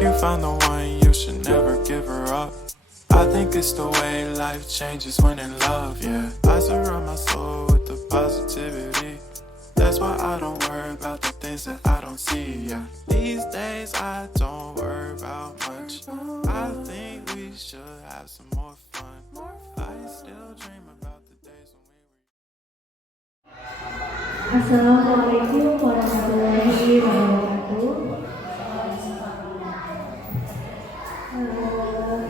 you found the one, you should never give her up. I think it's the way life changes when in love, yeah. I surround my soul with the positivity. That's why I don't worry about the things that I don't see, yeah. These days I don't worry about much. I think we should have some more fun. I still dream about the days when we were. Assalamualaikum warahmatullahi wabarakatuh.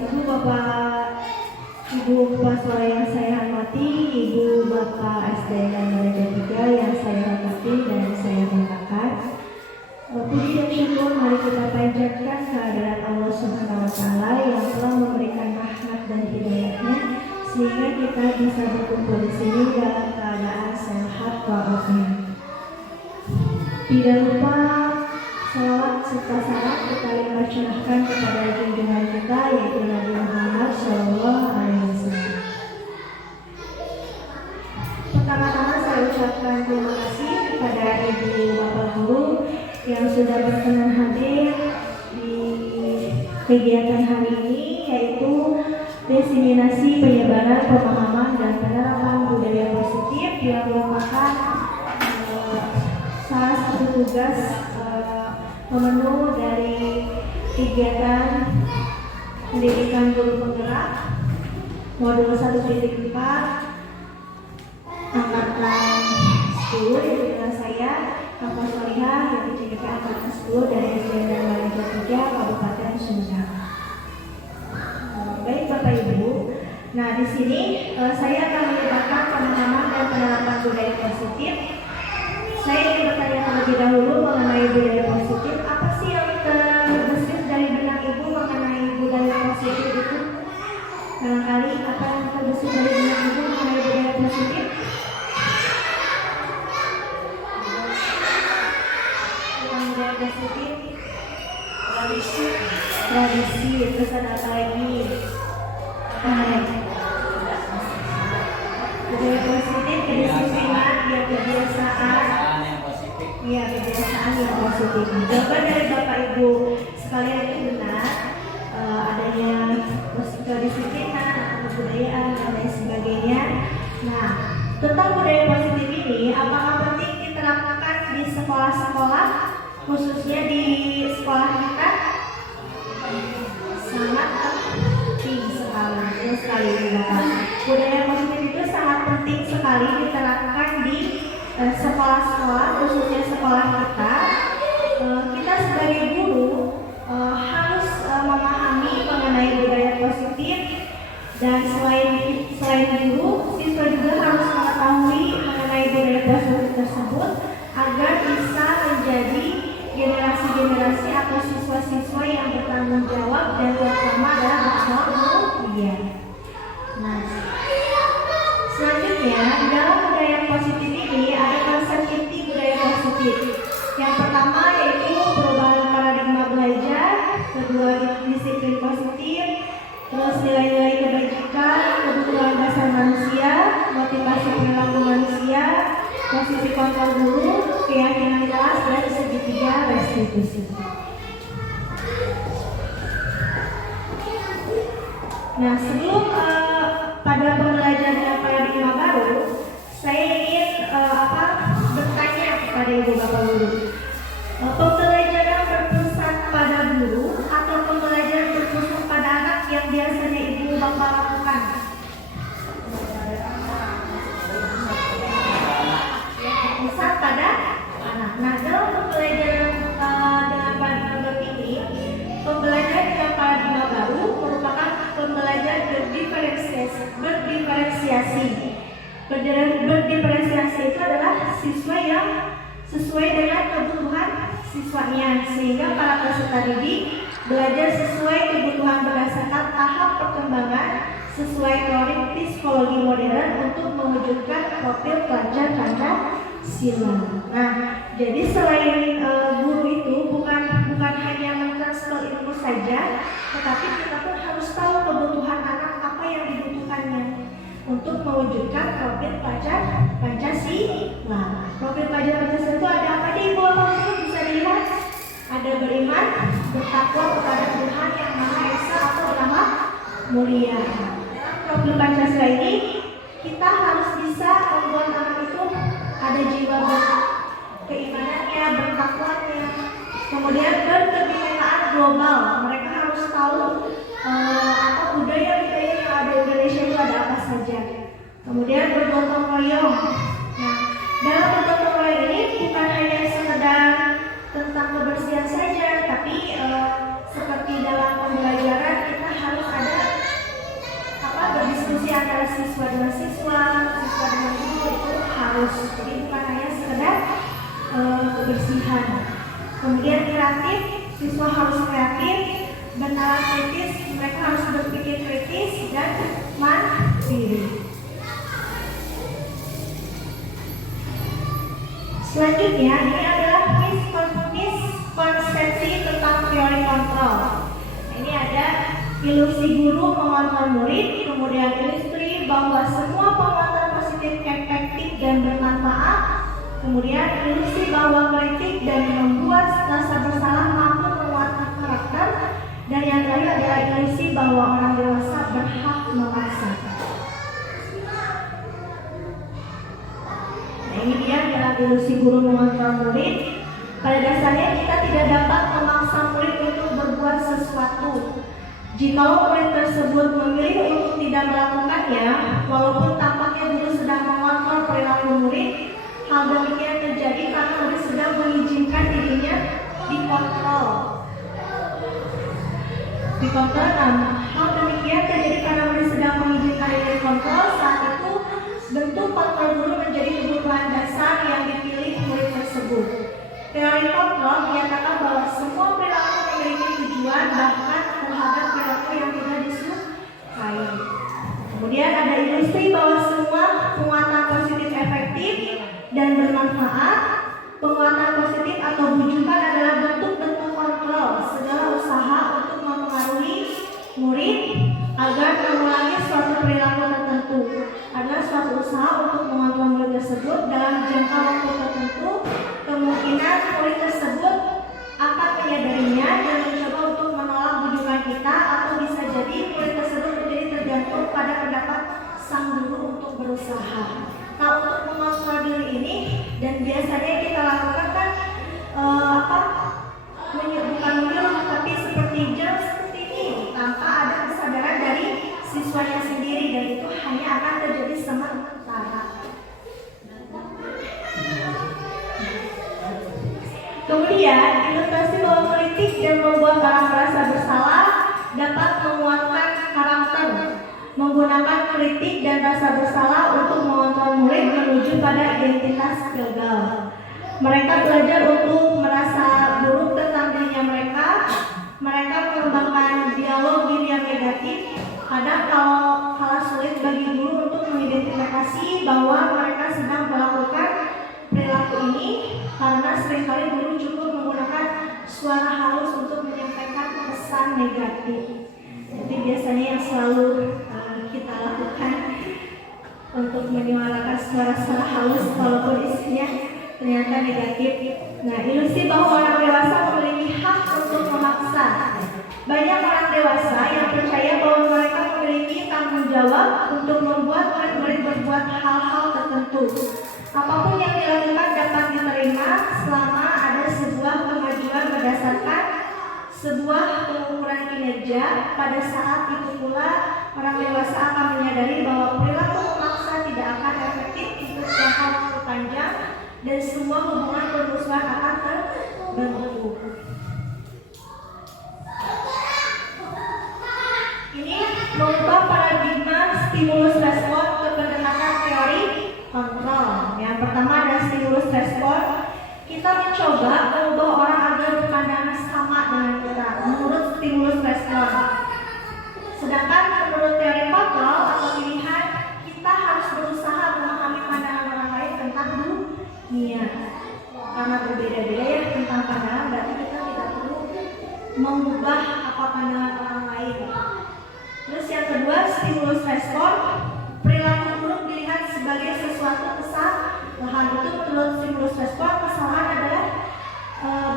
Ibu bapak, ibu paswa yang saya hormati, ibu bapak SD dan Daraja 3 yang saya hormati dan saya banggakan. Puji dan syukur mari kita panjatkan kehadirat Allah Subhanahu wa Ta'ala yang telah memberikan rahmat dan hidayahnya sehingga kita bisa berkumpul di sini dalam keadaan sehat walafiat. Tidak lupa salawat serta salam kita limpahkan kepada junjungan kita yaitu Nabi Muhammad SAW. Pertama-tama saya ucapkan terima kasih kepada ibu bapak guru yang sudah berkenan hadir di kegiatan hari ini, yaitu diseminasi penyebaran pemahaman dan penerapan budaya positif yang merupakan salah satu tugas pemenuh dari kegiatan pendidikan guru penggerak modul 1.4 angkatan 10 yaitu dengan saya Kakak Solihah yang DPK angkatan 10 dari SD dan Daraja 3 Kabupaten Sumedang. Baik Bapak Ibu, nah di sini saya akan menyebarkan pemahaman dan penerapan budaya positif. Saya ingin bertanya terlebih dahulu mengenai budaya positif. Apa sih yang terbesit dari benak Ibu mengenai budaya positif itu? Barangkali apa yang terbesit dari benak Ibu mengenai budaya positif? Budaya positif, tradisi, pesan apa lagi? Budaya positif, kedisiplinan, ya kebiasaan. Iya, kebiasaan yang positif. Jawaban dari Bapak Ibu sekalian itu benar, adanya kedisiplinan, kebudayaan dan lain sebagainya. Nah, tentang budaya positif ini, apakah penting diterapkan di sekolah-sekolah, khususnya di sekolah kita? Sangat penting sekali, Bapak. Budaya positif itu sangat penting sekali diterapkan di sekolah-sekolah, khususnya sekolah kita. Kita sebagai guru harus memahami mengenai budaya positif, dan selain guru, siswa juga harus mengetahui mengenai budaya positif tersebut agar bisa menjadi generasi-generasi atau siswa-siswa yang bertanggung jawab dan terutama dalam bersama mulia. Nah, selanjutnya dalam budaya positif ini ada konsep inti budaya positif. Yang pertama yaitu perubahan paradigma belajar, kedua disiplin positif, terus nilai-nilai kebajikan, kebutuhan dasar manusia, motivasi perilaku manusia, posisi kontrol guru, keyakinan kelas, dan segitiga restitusi. Nah, sebelum pada pembelajaran paradigma baru, saya ingin bertanya kepada Ibu Bapak Guru. Pembelajaran berpusat pada guru atau pembelajaran berpusat pada anak yang biasanya Ibu Bapak lakukan? Berpusat pada anak. Nah, dalam pembelajaran dengan paradigma ini, pembelajaran dengan paradigma baru merupakan pembelajaran berdiferensiasi itu adalah siswa yang sesuai dengan kebutuhan siswanya, sehingga para peserta didik belajar sesuai kebutuhan berdasarkan tahap perkembangan sesuai teori psikologi modern untuk mewujudkan profil pelajar Pancasila. Nah, jadi selain guru itu bukan hanya mentransfer ilmu saja, tetapi kita pun harus tahu kebutuhan anak apa yang dibutuhkannya untuk mewujudkan profil pelajar Pancasila. Profil pelajar Pancasila itu ada apa nih Ibu Bapak bisa dilihat? Ada beriman, bertakwa kepada mulia. Profil Pancasila ini kita harus bisa membuat anak itu ada jiwa keimanannya, bertakwaannya, kemudian berkebinekaan global. Mereka harus tahu apa budaya-budaya yang ada di Indonesia itu ada apa saja. Kemudian bergotong royong. Nah, dalam bergotong royong ini bukan hanya sekedar tentang kebersihan saja, tapi seperti dalam pembelajaran kita harus ada berdiskusi antara siswa dengan siswa dengan guru, itu harus. Jadi bukan hanya sekedar kebersihan. Kemudian kreatif, siswa harus kreatif, bernalar kritis, mereka harus berpikir kritis dan mandiri. Selanjutnya ini adalah miskonsepsi tentang teori kontrol. Ini ada ilusi guru mengontrol murid, kemudian ilusi bahwa semua penguatan positif efektif dan bermanfaat, kemudian ilusi bahwa kritik dan membuat rasa bersalah mampu menguatkan karakter, dan yang terakhir adalah ilusi bahwa orang dewasa berhak memaksa. Nah, ini dia adalah ilusi guru mengontrol murid. Pada dasarnya kita tidak dapat memaksa murid untuk berbuat sesuatu. Jikalau murid tersebut memilih untuk tidak melakukannya, walaupun tampaknya guru sedang mengontrol perilaku murid, hal demikian terjadi karena murid sedang mengizinkan dirinya dikontrol. Hal demikian terjadi karena murid sedang mengizinkan dirinya dikontrol. Saat itu bentuk kontrol guru menjadi kebutuhan dasar yang dipilih murid tersebut. Teori kontrol menyatakan bahwa semua perilaku memiliki tujuan, bahkan terhadap perilaku yang tidak disukai. Kemudian ada ilusi bahwa semua penguatan positif efektif dan bermanfaat. Penguatan positif atau bujukan adalah bentuk-bentuk kontrol segala usaha untuk mempengaruhi murid agar mengulangi suatu perilaku tertentu. Adalah suatu usaha untuk mengontrol murid tersebut dalam jangka waktu tertentu. Kemungkinan murid tersebut akan menyadarinya dan mencoba untuk menolak bujukan kita, atau bisa jadi murid tersebut menjadi tergantung pada pendapat sang guru untuk berusaha. Nah, untuk mengontrol diri ini, dan biasanya kita lakukan kan bukan menyuruh, tapi seperti jam seperti ini tanpa ada kesadaran dari siswanya sendiri, dan itu hanya akan terjadi sementara. Kemudian, ilustrasi bahwa kritik dan membuat orang merasa bersalah dapat menguatkan karakter. Menggunakan kritik dan rasa bersalah untuk mengontrol murid menuju pada identitas gagal. Mereka belajar untuk merasa buruk tentang dirinya mereka. Mereka mengembangkan dialog diri yang negatif. Kadang kalau sulit bagi guru untuk mengidentifikasi bahwa mereka sedang melakukan perilaku ini, karena seringkali guru cukup menggunakan suara halus untuk menyampaikan pesan negatif. Jadi biasanya yang selalu kita lakukan untuk menyuarakan suara-suara halus walaupun isinya ternyata negatif. Nah, ilusi bahwa orang dewasa memiliki hak untuk memaksa. Banyak orang dewasa yang percaya bahwa mereka memiliki tanggung jawab untuk membuat murid-murid berbuat hal-hal tertentu. Apapun yang dilakukan dapat diterima selama ada sebuah kemajuan berdasarkan sebuah pengukuran kinerja. Pada saat itu pula orang dewasa akan menyadari bahwa perilaku memaksa tidak akan efektif untuk jangka waktu panjang, dan semua hubungan permusuhan akan terbentuk. Ini mengubah paradigma stimulus respon ke pendekatan teori kontrol. Yang pertama ada stimulus respon. Kita mencoba mengubah orang agar berpandangan sama dengan kita menurut stimulus respon. Sedangkan menurut teori kontrol atau pilihan, kita harus berusaha memahami pandangan orang lain tentang dunia. Karena berbeda-beda ya tentang pandangan, berarti kita tidak perlu mengubah apa pandangan orang lain. Terus yang kedua, stimulus respon. Perilaku buruk dilihat sebagai sesuatu kesalahan. Itu menurut stimulus respon, kesalahan adalah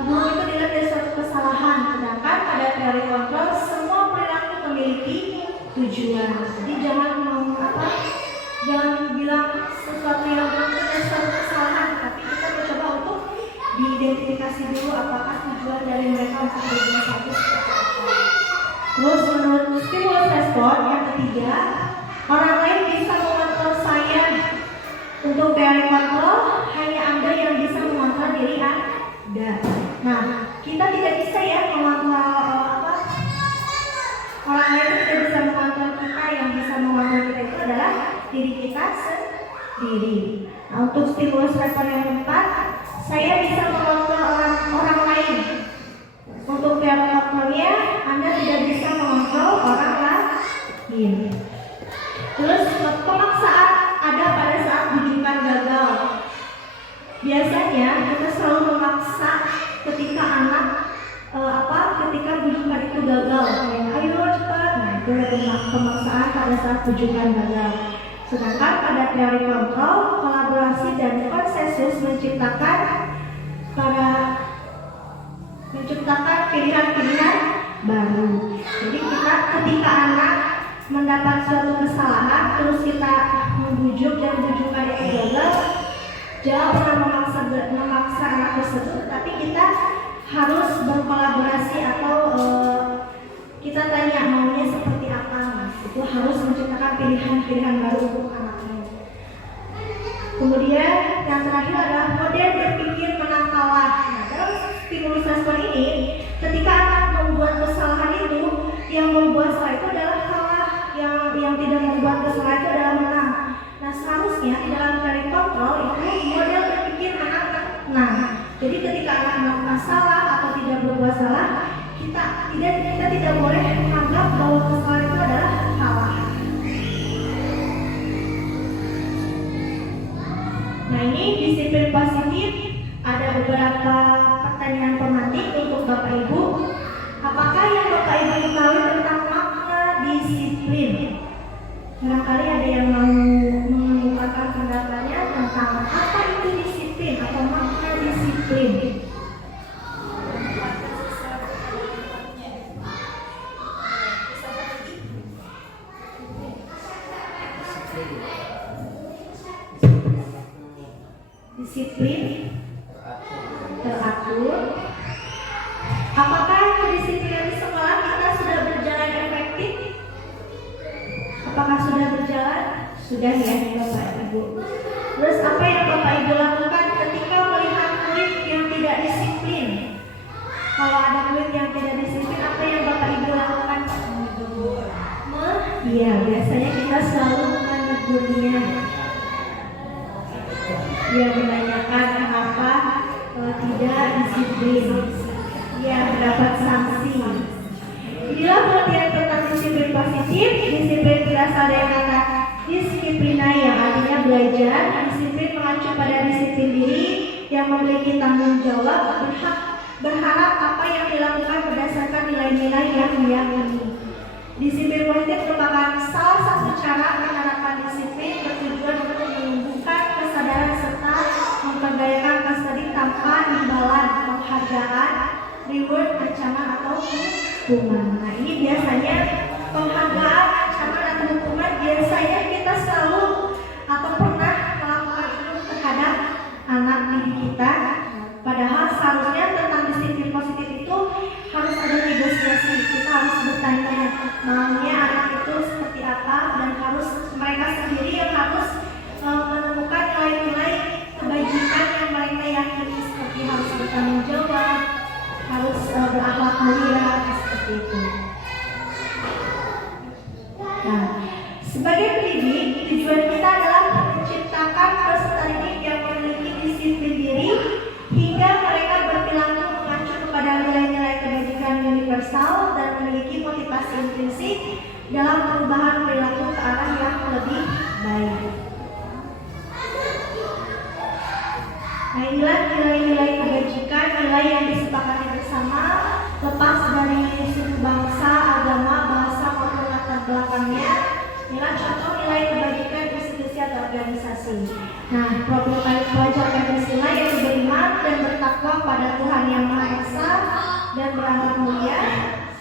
buruk itu dilihat dari suatu kesalahan. Sedangkan pada teori kontrol, semua perilaku memiliki tujuan. Jadi jangan jangan bilang sesuatu yang belum berdasar kesalahan, tapi kita mencoba untuk diidentifikasi dulu apakah tujuan dari mereka untuk berbuat satu seperti apa. Terus menurut stimulus respon yang ketiga, orang lain bisa mengontrol saya. Untuk teori kontrol, hanya Anda yang bisa mengontrol diri Anda. Nah, kita tidak bisa ya mengontrol orang lain tidak bisa mengontrol kita. Yang bisa mengontrol kita itu adalah diri kita sendiri. Nah, untuk stimulus respon yang keempat, saya bisa mengontrol orang lain. Untuk teori kontrolnya, Anda tidak bisa mengontrol orang lain. Terus pemaksaan ada pada saat bujukan gagal. Biasanya kita selalu memaksa ketika anak ketika bujukan itu gagal, kayak ayo cepat. Nah, itu adalah pemaksaan pada saat bujukan gagal. Sedangkan pada teori kontrol, kolaborasi dan konsensus menciptakan pilihan-pilihan baru. Jadi ketika anak mendapat suatu kesalahan, terus kita membujuk dan bujukan itu gagal, jangan pernah memaksa anak tersebut, tapi kita harus berkolaborasi atau kita tanya maunya seperti apa. Itu harus menciptakan pilihan-pilihan baru untuk anaknya. Kemudian yang terakhir adalah model berpikir menang kalah. Nah, dalam stimulus respon ini, ketika anak membuat kesalahan itu, yang membuat salah itu adalah kalah, yang tidak membuat kesalahan itu adalah menang. Nah, seharusnya di dalam teori kontrol itu model berpikir menang. Nah, jadi ketika anak melakukan salah atau tidak berbuat salah, kita tidak boleh menganggap bahwa kesalahan itu adalah kalah. Nah, ini disiplin positif. Ada beberapa pertanyaan pemantik untuk Bapak Ibu. Apakah yang Bapak Ibu ketahui tentang makna disiplin? Barangkali ada yang mau mengungkapkan pendapatnya tentang apa itu disiplin atau makna disiplin. Disiplin teratur. Apakah kedisiplinan di sekolah kita sudah berjalan efektif? Apakah sudah berjalan? Sudah ya Bapak Ibu. Terus apa yang Bapak Ibu lakukan ketika melihat murid yang tidak disiplin? Kalau ada murid yang tidak disiplin, apa yang Bapak Ibu lakukan? Iya, biasanya kita selalu menegurnya. Dia menanyakan kenapa tidak disiplin. Dia mendapat sanksi. Inilah pengertian tentang disiplin positif. Disiplin berasal dari kata disiplina yang artinya belajar. Disiplin mengacu pada disiplin diri yang memiliki tanggung jawab, berharap apa yang dilakukan berdasarkan nilai-nilai yang diyakini. Disiplin positif merupakan salah satu cara menerapkan disiplin bertujuan untuk menumbuhkan kesadaran serta memperdayakan peserta tanpa imbalan, penghargaan, reward, ancaman atau hukuman. Nah, ini biasanya penghargaan, ancaman atau hukuman biasanya kita selalu atau pernah melakukan itu terhadap anak didik kita. Padahal seharusnya tentang disiplin positif itu harus ada negosiasi. Kita harus bertanya maunya anak itu seperti apa, dan harus mereka sendiri yang harus menemukan nilai-nilai kebajikan yang mereka yakini, seperti harus bertanggung jawab, harus berakhlak mulia, seperti itu. Nah, sebagai pendidik, tujuan kita adalah menciptakan peserta didik yang memiliki disiplin diri hingga mereka berperilaku mengacu kepada nilai-nilai kebajikan universal dan memiliki motivasi intrinsik dalam perubahan perilaku ke arah yang lebih baik. Nah, inilah nilai-nilai kebajikan, nilai yang disepakati bersama, lepas dari suku bangsa, agama, bahasa maupun latar belakangnya. Inilah contoh nilai kebajikan institusi atau organisasi. Nah, profil pelajar Pancasila yaitu beriman dan bertakwa pada Tuhan Yang Maha Esa dan berakhlak mulia,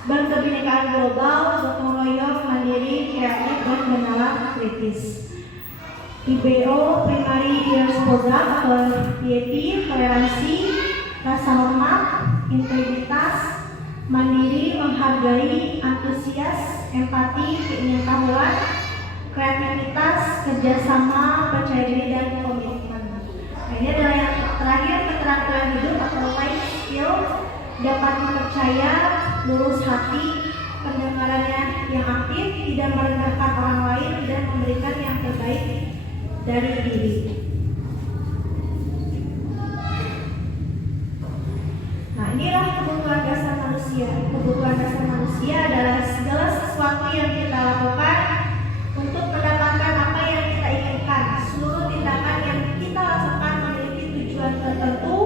berkebinekaan global, gotong royong, mandiri, kreatif, dan bernalar kritis. IBO Primary Years Program atau PAP, toleransi, rasa hormat, integritas, mandiri, menghargai, antusias, empati, keingintahuan, kreativitas, kerjasama, percaya diri, dan komitmen. Nah, ini adalah yang terakhir, keterampilan hidup atau life skill, dapat dipercaya, lurus hati, pendengarannya yang aktif, tidak merendahkan orang lain, dan memberikan yang terbaik dari diri. Nah, inilah kebutuhan dasar manusia. Kebutuhan dasar manusia adalah segala sesuatu yang kita lakukan untuk mendapatkan apa yang kita inginkan. Seluruh tindakan yang kita lakukan memiliki tujuan tertentu,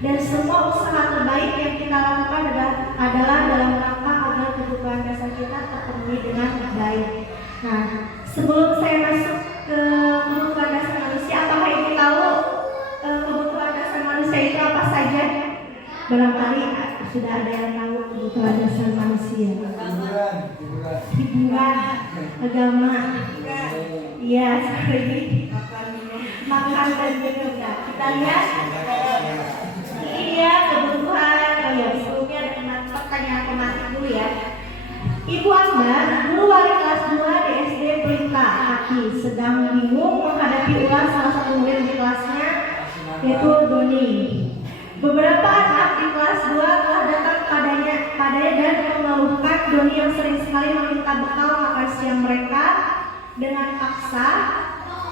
dan semua usaha terbaik yang kita lakukan adalah dalam rangka agar kebutuhan dasar kita terpenuhi dengan baik. Nah, sebelum saya masuk ke kebutuhan dasar manusia, apakah ibu tahu kebutuhan dasar manusia itu apa saja? Barangkali sudah ada yang tahu kebutuhan dasar manusia. Hiburan, agama, iya, sekali makan dan minum. Kita lihat. Iya, kebutuhan. Oh ya, sebelumnya ada pertanyaan tematik dulu ya. Ibu Ambar, guru wali kelas 2 di SD Pelita Haki, sedang bingung menghadapi ulas salah satu murid di kelasnya, yaitu Doni. Beberapa anak di kelas 2 telah datang padanya dan mengeluhkan Doni yang sering sekali meminta bekal makan siang mereka dengan paksa.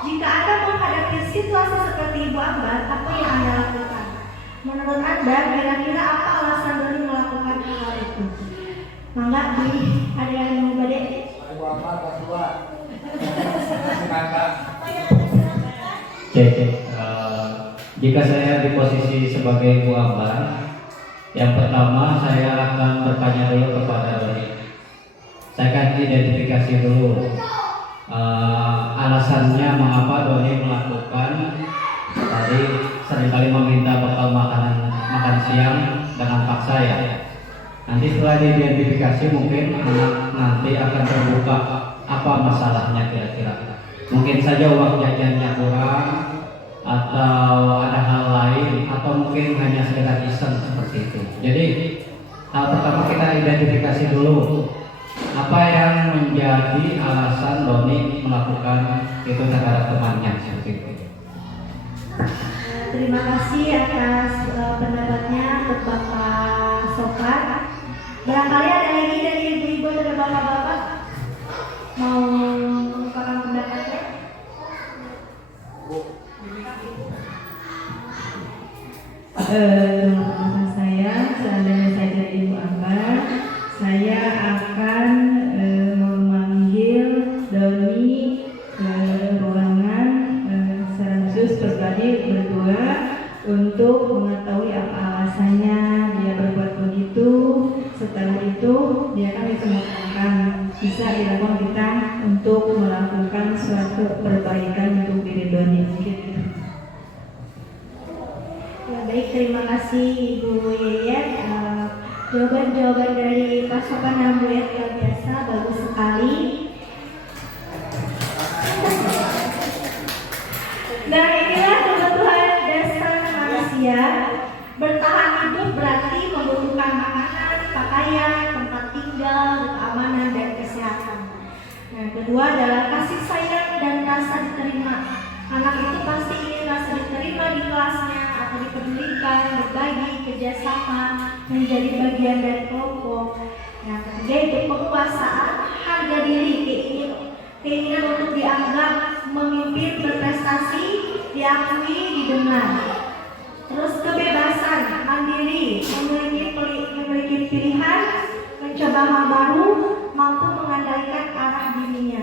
Jika Anda menghadapi situasi seperti Ibu Ambar, apa yang Anda lakukan? Menurut Anda, kira-kira apa alasan Doni melakukan hal itu? Mangga, ada yang mau badai? Cek. Jika saya di posisi sebagai Ibu Ambar, yang pertama saya akan bertanya dulu kepada Doni. Saya akan identifikasi dulu alasannya mengapa Doni melakukan tadi seringkali meminta bekal makan siang dengan paksa ya. Nanti setelah diidentifikasi mungkin nanti akan terbuka apa masalahnya kira-kira. Mungkin saja uang jajannya kurang, atau ada hal lain, atau mungkin hanya sekedar iseng seperti itu. Jadi hal pertama kita identifikasi dulu apa yang menjadi alasan Doni melakukan itu terhadap temannya seperti itu. Terima kasih atas pendapatnya Bapak Sofan. Barangkali ada lagi dari ibu-ibu dan bapak-bapak mau mengungkapkan pendapatnya. Saya seandainya saya jadi Ibu Ambar, saya akan memanggil Doni ke ruangan secara khusus pribadi berdua untuk mengetahui apa alasannya dia berbuat begitu. Setelah itu dia akan bisa mengatakan bisa dilakukan kita untuk melakukan suatu perbaikan untuk diri Doni. Ya, baik, terima kasih Ibu Yayat. Jawaban-jawaban dari pasokan Nabu yang luar biasa, bagus sekali. Dan inilah kebutuhan dasar manusia. Bertahan hidup berarti membutuhkan makanan, pakaian, tempat tinggal, keamanan, dan kesehatan. Nah, kedua adalah kasih sayang dan rasa diterima. Anak itu pasti ingin rasa diterima di kelasnya, atau dipedulikan, berbagi, kerjasama, menjadi bagian dari kelompok. Nah, ketiga itu penguasaan, harga diri, keinginan untuk dianggap, memimpin, berprestasi, diakui, didengar. Terus kebebasan, mandiri, memiliki pilihan, mencoba hal baru, mampu mengandalkan arah dirinya.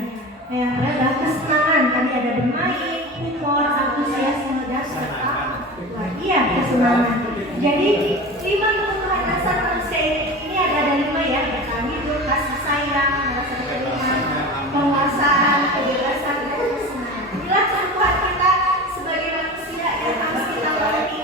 Nah, yang terakhir kesenangan, tadi ada bermain, humor, antusiasme, dan serta kesenangan. Jadi 5 kebutuhan dasar manusia ini ada 5 ya, bertahan hidup, kasih sayang, merasa diterima, penguasaan, kebebasan, dan kesenangan. Inilah kebutuhan kita sebagai manusia yang harus kita penuhi.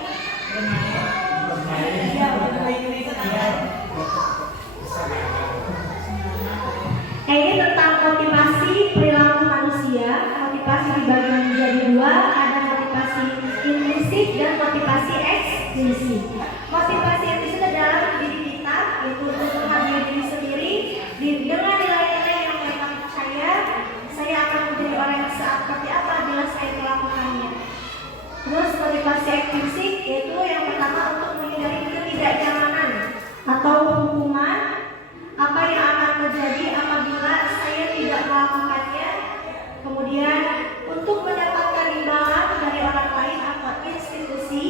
ketidaknyamanan atau hukuman, apa yang akan terjadi apabila saya tidak melakukannya. Kemudian untuk mendapatkan imbalan dari orang lain atau institusi,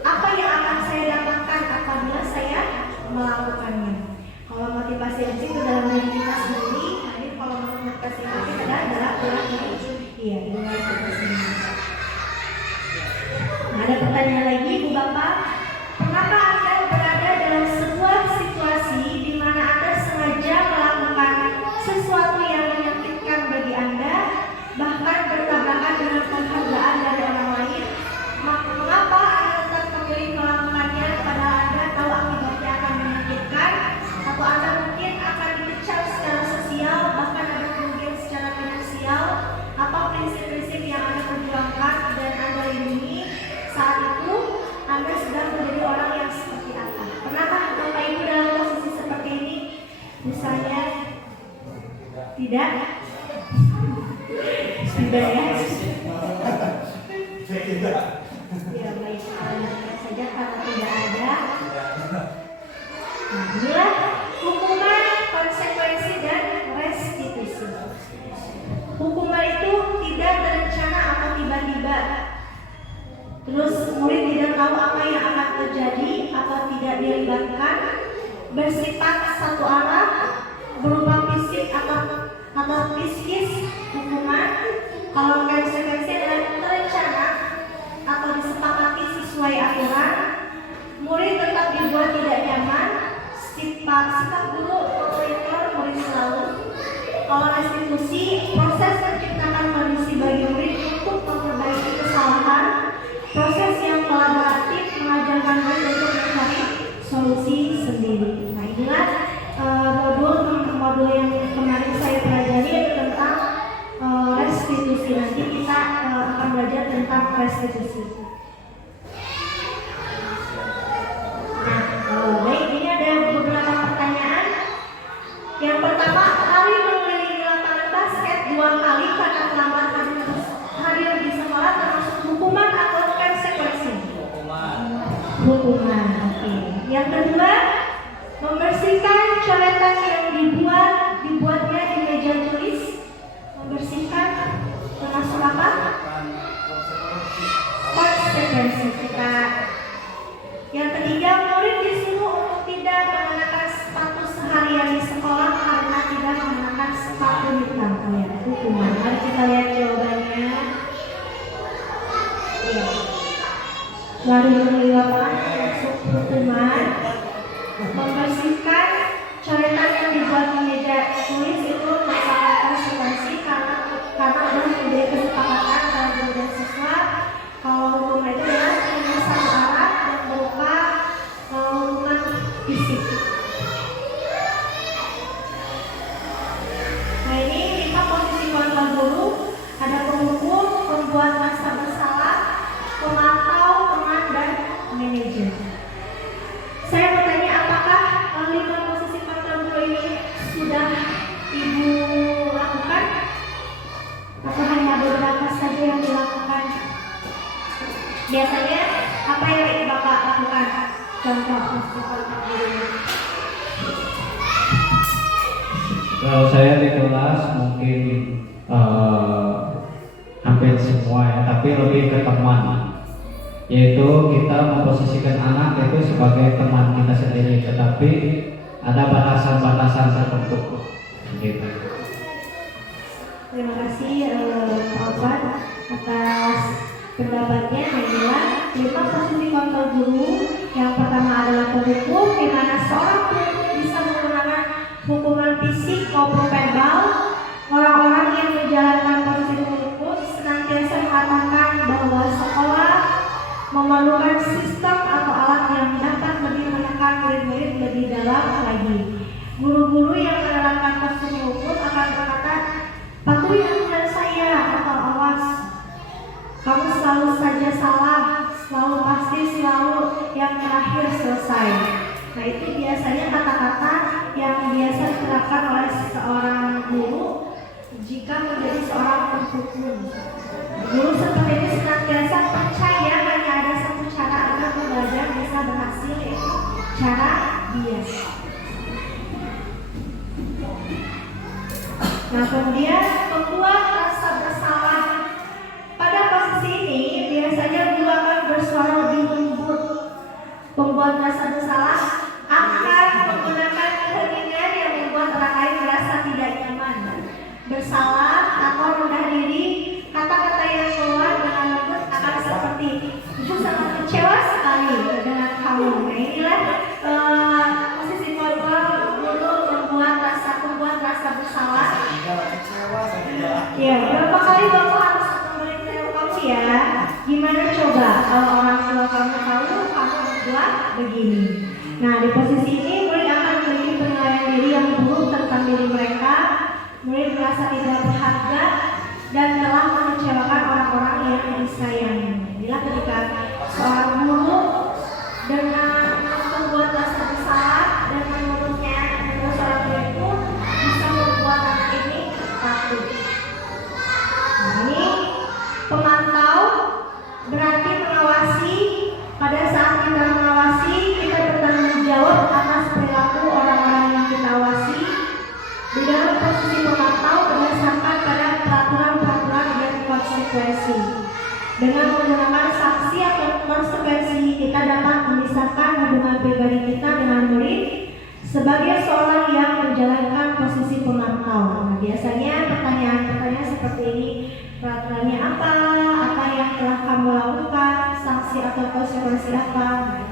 apa yang akan saya dapatkan apabila saya melakukannya. Kalau motivasi itu dalam diri kita sendiri, jadi kalau motivasi itu adalah luar dari kita sendiri. Nah, ada pertanyaan lagi, Bu Bapak. Pernahkah Anda berada dalam sebuah situasi di mana Anda sengaja melakukan sesuatu yang menyakitkan bagi Anda, bahkan bertabrakan dengan penghargaan dari orang lain? Mengapa Anda tetap memilih melakukannya padahal Anda tahu akibatnya akan menyakitkan? Atau Anda mungkin akan dikecam secara sosial, bahkan ada kerugian secara finansial? Apa prinsip-prinsip yang Anda perjuangkan dan Anda lindungi? Saat itu Anda sedang menjadi orang yang seperti apa? Pernahkah Bapak Ibu dalam posisi seperti ini? Misalnya tidak? Tidak ya? Ya baik, saja karena tidak ada. Nah, inilah hukuman, konsekuensi, dan restitusi. Hukuman itu tidak terencana atau tiba-tiba. Terus murid tidak tahu apa yang akan terjadi atau tidak dilibatkan, bersifat satu arah, berupa fisik atau psikis hukuman. Kalau konsekuensi adalah terencana atau disepakati sesuai aturan, murid tetap dibuat tidak nyaman, sikap guru otoriter murid selalu. Kalau restitusi, proses menciptakan kondisi bagi murid untuk memperbaiki kesalahan, proses yang kolaboratif mengajarkan murid untuk mencari solusi sendiri. Nah, inilah modul yang kemarin saya pelajari tentang restitusi. Nanti kita akan belajar tentang restitusi. Nah, baik, ini ada beberapa pertanyaan. Yang pertama, Ari mengelilingi lapangan basket 2 kali karena terlambat hadir di sekolah termasuk hukuman atau konsekuensi? Hukuman. Oke. Yang kedua, membersihkan coretan yang dibuatnya di meja tulis. Membersihkan termasuk apa? Konsekuensi kita. Yang ketiga, murid disuruh untuk tidak mengenakan sepatu seharian di sekolah karena tidak mengenakan sepatu hitam. Ya, hukuman. Mari kita lihat jawabannya. Ya. Lari melalui lapangan termasuk hukuman. Membersihkan coretan yang dibuat di meja tulis itu merupakan konsekuensi karena sudah menjadi kesepakatan antara guru dan siswa. Kalau hukuman itu adalah hanya satu arah dan berupa hukuman fisik. Nah, ini 5 posisi kontrol guru. Ada penghukum, pembuat rasa bersalah, pemantau, teman, dan manajer. Saya bertanya, apakah 5 posisi kontrol guru ini sudah Ibu lakukan? Atau hanya beberapa saja yang dilakukan? Biasanya apa yang Bapak lakukan? Contoh posisi kontrol guru. Kalau saya di kelas mungkin hampir semua ya, tapi lebih ke teman. Yaitu kita memposisikan anak itu sebagai teman kita sendiri, tetapi ada batasan-batasan tertentu. Gitu. Terima kasih Pak Obat atas pendapatnya. Inilah 5 posisi kontrol guru. Yang pertama adalah penghukum, di mana seorang guru bisa menggunakan hukuman fisik maupun verbal. Orang-orang yang menjalankan posisi penghukum senantiasa mengatakan bahwa sekolah memerlukan sistem atau alat yang dapat lebih menekan murid-murid lebih dalam lagi. Guru-guru yang menerapkan posisi hukum akan berkata, patuhi aturan saya atau awas, kamu selalu saja salah, selalu pasti, selalu yang terakhir selesai. Nah, itu biasanya kata-kata yang biasa diterapkan oleh seorang guru jika menjadi seorang penghukum. Guru seperti ini senantiasa percaya hanya ada satu cara agar pembelajaran bisa berhasil, yaitu cara dia. Nah, kemudian membuat rasa bersalah. Pada posisi ini biasanya guru akan bersuara lebih lembut. Pembuat rasa bersalah akan menggunakan keheningan yang membuat orang lain merasa tidak nyaman, bersalah atau rendah diri. Kata-kata yang keluar dengan lembut akan seperti, "Ibu sangat kecewa sekali dengan kamu." Nah, inilah posisi kontrol guru membuat rasa bersalah. Ya, berapa kali bapak harus memberitahu kamu ya? Gimana coba kalau orang tua kamu tahu kamu buat begini? Nah, di posisi ini murid akan memiliki penilaian diri yang buruk tentang diri mereka. Murid merasa tidak berharga dan telah mengecewakan orang-orang yang disayangi. Bila ketika seorang guru dengan membuat rasa bersalah dan menurutnya seorang murid pun bisa membuat anak ini takut. Nah, ini pemantau berarti mengawasi. Pada saat kita mengawasi, kita bertanggung jawab atas perilaku orang-orang yang kita awasi. Di dalam posisi pemantau berdasarkan pada peraturan-peraturan dan konsekuensi. Dengan menggunakan saksi atau konsekuensi, kita dapat memisahkan hubungan pribadi kita dengan murid sebagai seorang yang menjalankan posisi pemantau. Nah, biasanya pertanyaan-pertanyaan seperti ini, peraturannya apa yang telah kamu lakukan, sanksi atau konsekuensi apa. Nah,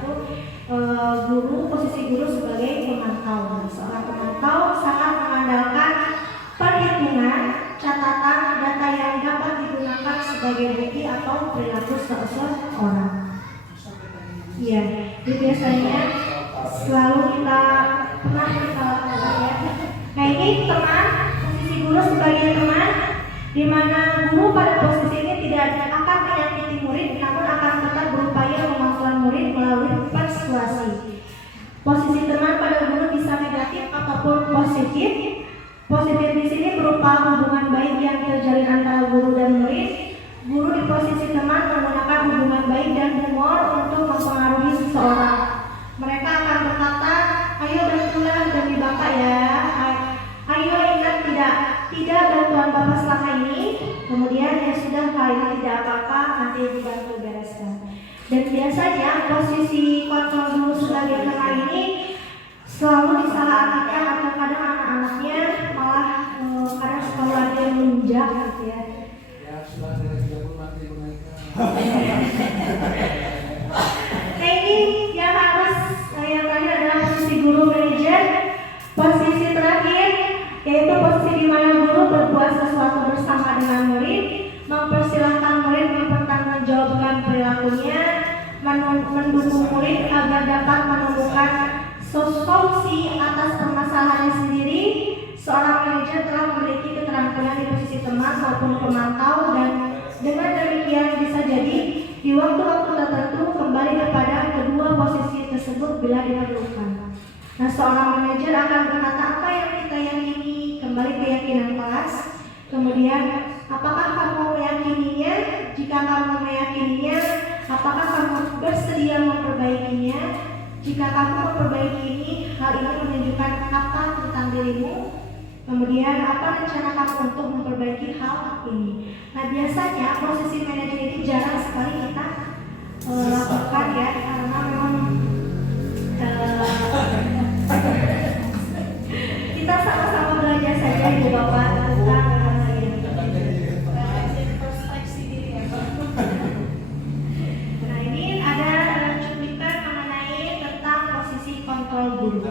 itu posisi guru sebagai pemantau. Nah, seorang pemantau sangat mengandalkan perhitungan, catatan, data yang dapat digunakan sebagai bukti atau perilaku seseorang. Iya, jadi biasanya selalu kita lakukan ya. Nah, ini teman, posisi guru sebagai teman, di mana guru pada posisi ini tidak akan menyakiti murid, namun akan tetap berupaya memasukkan murid melalui persuasi. Posisi teman pada guru bisa negatif ataupun positif. Positif di sini berupa hubungan baik yang terjalin antara guru dan murid. Guru di posisi teman menggunakan hubungan baik dan humor untuk mempengaruhi seseorang. Mereka akan berkata, "Ayo bantulah demi Bapak ya. Ayo ingat tidak bantuan Bapak selama ini. Kemudian ya sudah, kali ini tidak apa-apa, nanti dibantu bereskan." Dan biasanya posisi kontrol guru sebagai teman ini selalu disalahartikan atau kadang anak-anaknya malah kadang sekolah ada yang menunjuk gitu ya. Nah, ini yang terakhir adalah posisi guru manajer. Posisi terakhir yaitu posisi di mana guru berbuat sesuatu bersama dengan murid, mempersilahkan murid mempertanggungjawabkan perilakunya, mendukung murid agar dapat menemukan solusi atas permasalahannya sendiri. Seorang manajer telah memiliki keterampilan di posisi teman maupun pemantau, dan dengan demikian bisa jadi di waktu-waktu tertentu kembali kepada kedua posisi tersebut bila diperlukan. Nah, seorang manajer akan berkata apa yang kita yakini, kembali keyakinan kelas. Kemudian, apakah kamu meyakininya? Jika kamu meyakininya, apakah kamu bersedia memperbaikinya? Jika kamu memperbaiki ini, hal ini menunjukkan apa tentang dirimu? Kemudian, apa rencana kamu untuk memperbaiki hal ini? Nah, biasanya posisi manajer ini jarang sekali kita lakukan ya, karena memang kita sama-sama belajar saja Ibu Bapak tentang perspektif diri ya. Nah, ini ada cuplikan mengenai tentang posisi kontrol guru.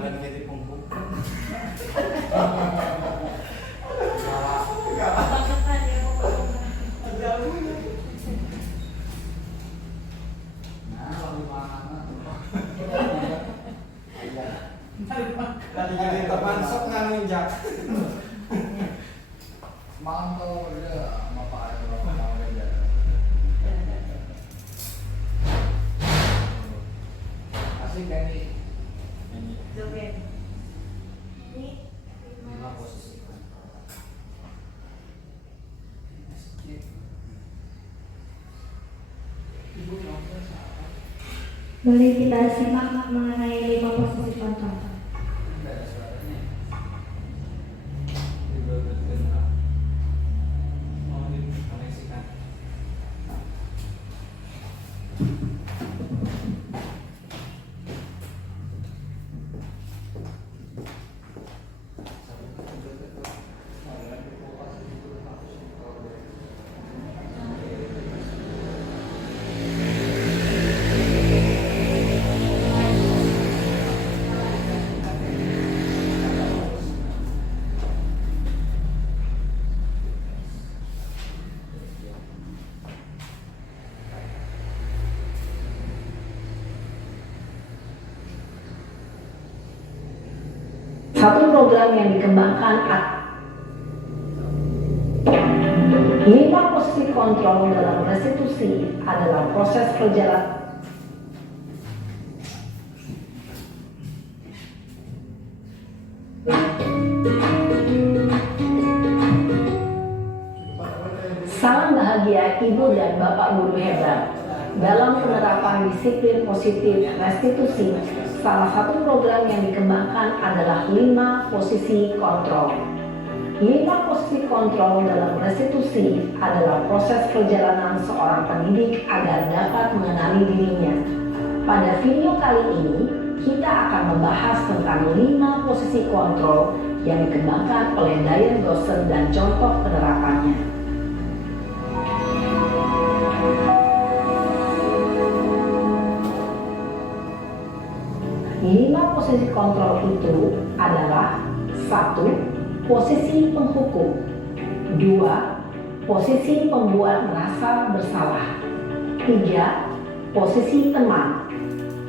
Tadi jadi teman sok nganunjak. Mantau aja sama Pak Ayo aja. Asik kan ini? Oke. Ini Lima posisi. boleh kita simak mengenai 5 posisi Satu program yang dikembangkan 5 posisi kontrol dalam restitusi adalah proses perjalanan. Salam bahagia Ibu dan Bapak Guru hebat. Dalam penerapan disiplin positif restitusi, salah satu program yang dikembangkan adalah 5 posisi kontrol. 5 posisi kontrol dalam restitusi adalah proses perjalanan seorang pendidik agar dapat mengenali dirinya. Pada video kali ini, kita akan membahas tentang 5 posisi kontrol yang dikembangkan oleh Diane Dawson dan contoh penerapannya. 5 posisi kontrol itu adalah 1. Posisi penghukum, 2. Posisi pembuat merasa bersalah, 3. Posisi teman,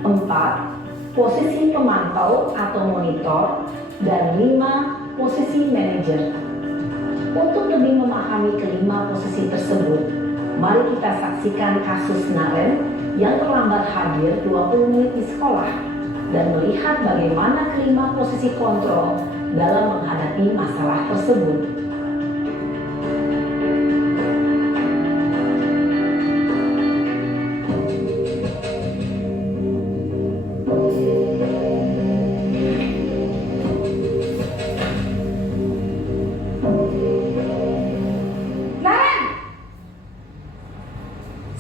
4. Posisi pemantau atau monitor, dan 5. Posisi manajer. Untuk lebih memahami kelima posisi tersebut, mari kita saksikan kasus Naren yang terlambat hadir 20 menit di sekolah dan melihat bagaimana kelima posisi kontrol dalam menghadapi masalah tersebut. Naren!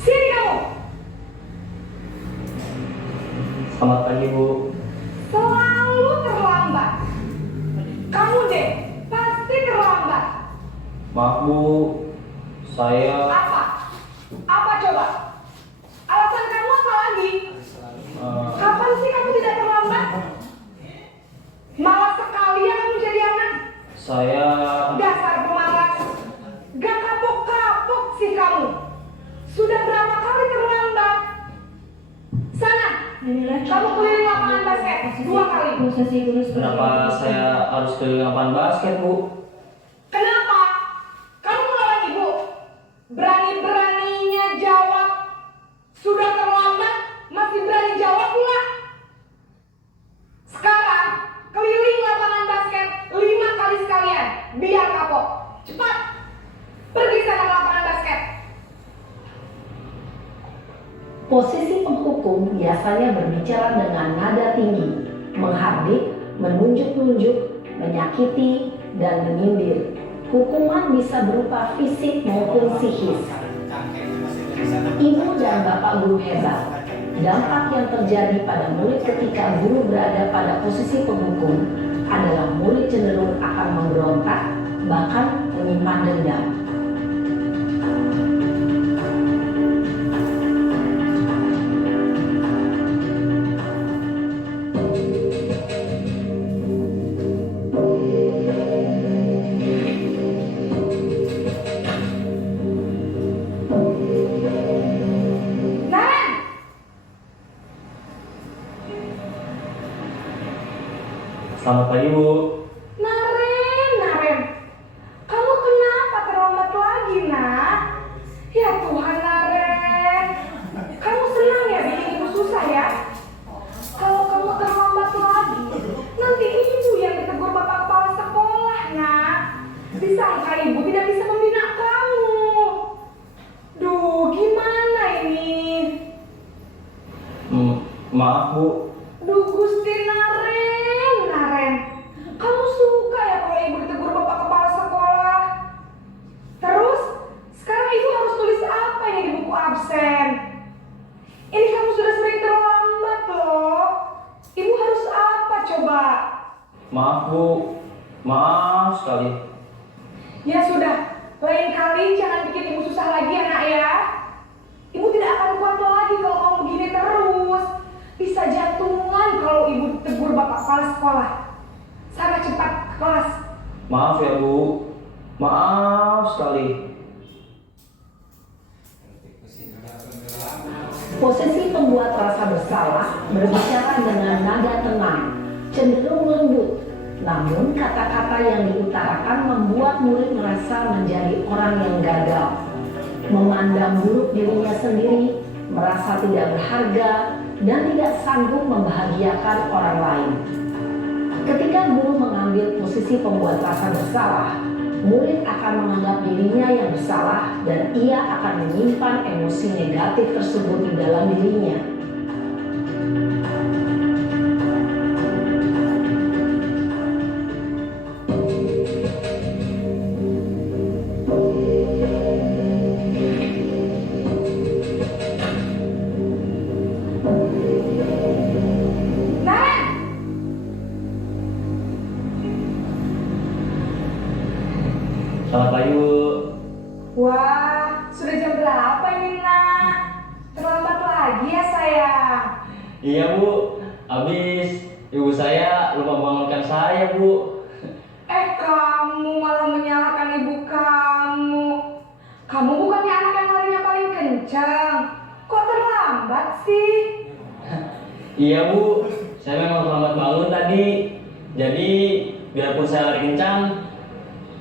Sini kamu! Selamat pagi, Bu. Selalu terlambat. Kamu deh, pasti terlambat. Maaf, Bu. Saya Apa? Apa coba? Alasan kamu apa lagi? Kapan sih kamu tidak terlambat? Malas sekali ya kamu jadi anak. saya Dasar pemalas. Gak kapok-kapok sih kamu. Sudah berapa kali terlambat? Sana, Inilah kamu keliling lapangan basket 2 kali. Posisi guru seperti kenapa ini. saya harus keliling lapangan basket, Bu? Kenapa? Kamu melawan ibu? Berani-beraninya jawab. Sudah terlambat, masih berani jawab pula. Sekarang, keliling lapangan basket 5 kali sekalian. Biar kapok. Cepat. Pergi sana ke lapangan basket. Posisi penghukum biasanya berbicara dengan nada tinggi, menghardik, menunjuk-nunjuk, menyakiti, dan menyindir. Hukuman bisa berupa fisik maupun psikis. Ibu dan Bapak Guru hebat. Dampak yang terjadi pada murid ketika guru berada pada posisi penghukum adalah murid cenderung akan memberontak, bahkan menyimpan dendam. Naren! Selamat pagi, Bu. Naren. Kamu kenapa terlambat lagi, nak? Ya Tuhan, Naren. Kamu senang ya bikin ibu susah ya? Kalau kamu terlambat lagi, nanti ibu yang ditegur bapak kepala sekolah, nak. Disangka ibu tidak bisa membina kamu. Duh, gimana ini? Maaf, Bu. Duh, Gusti Naren. Kamu suka ya kalau ibu ditegur bapak kepala sekolah? Terus, sekarang ibu harus tulis apa ini di buku absen? Ini kamu sudah sering terlambat loh. Ibu harus apa coba? Maaf, Bu. Maaf sekali. Ya sudah, lain kali jangan bikin ibu susah lagi ya nak ya. Ibu tidak akan kuat lagi kalau kamu begini terus. Bisa jantungan kalau ibu tegur bapak kepala sekolah. Sana cepat ke kelas. Maaf ya, Bu. Maaf sekali. Posisi pembuat rasa bersalah berbicara dengan nada tenang, cenderung lembut, Namun kata-kata yang diutarakan membuat murid merasa menjadi orang yang gagal, memandang buruk dirinya sendiri, merasa tidak berharga, dan tidak sanggup membahagiakan orang lain. Ketika guru mengambil posisi pembuat rasa bersalah, murid akan menganggap dirinya yang bersalah dan ia akan menyimpan emosi negatif tersebut di dalam dirinya. Selamat pagi, Bu. Wah, sudah jam berapa ini, Nak? Terlambat lagi ya, sayang? Iya, Bu. Habis ibu saya lupa bangunkan saya, Bu. Kamu malah menyalahkan ibu kamu. Kamu bukannya anak yang larinya paling kencang. Kok terlambat sih? Iya, Bu. Saya memang terlambat bangun tadi. Jadi, biarpun saya lari kencang,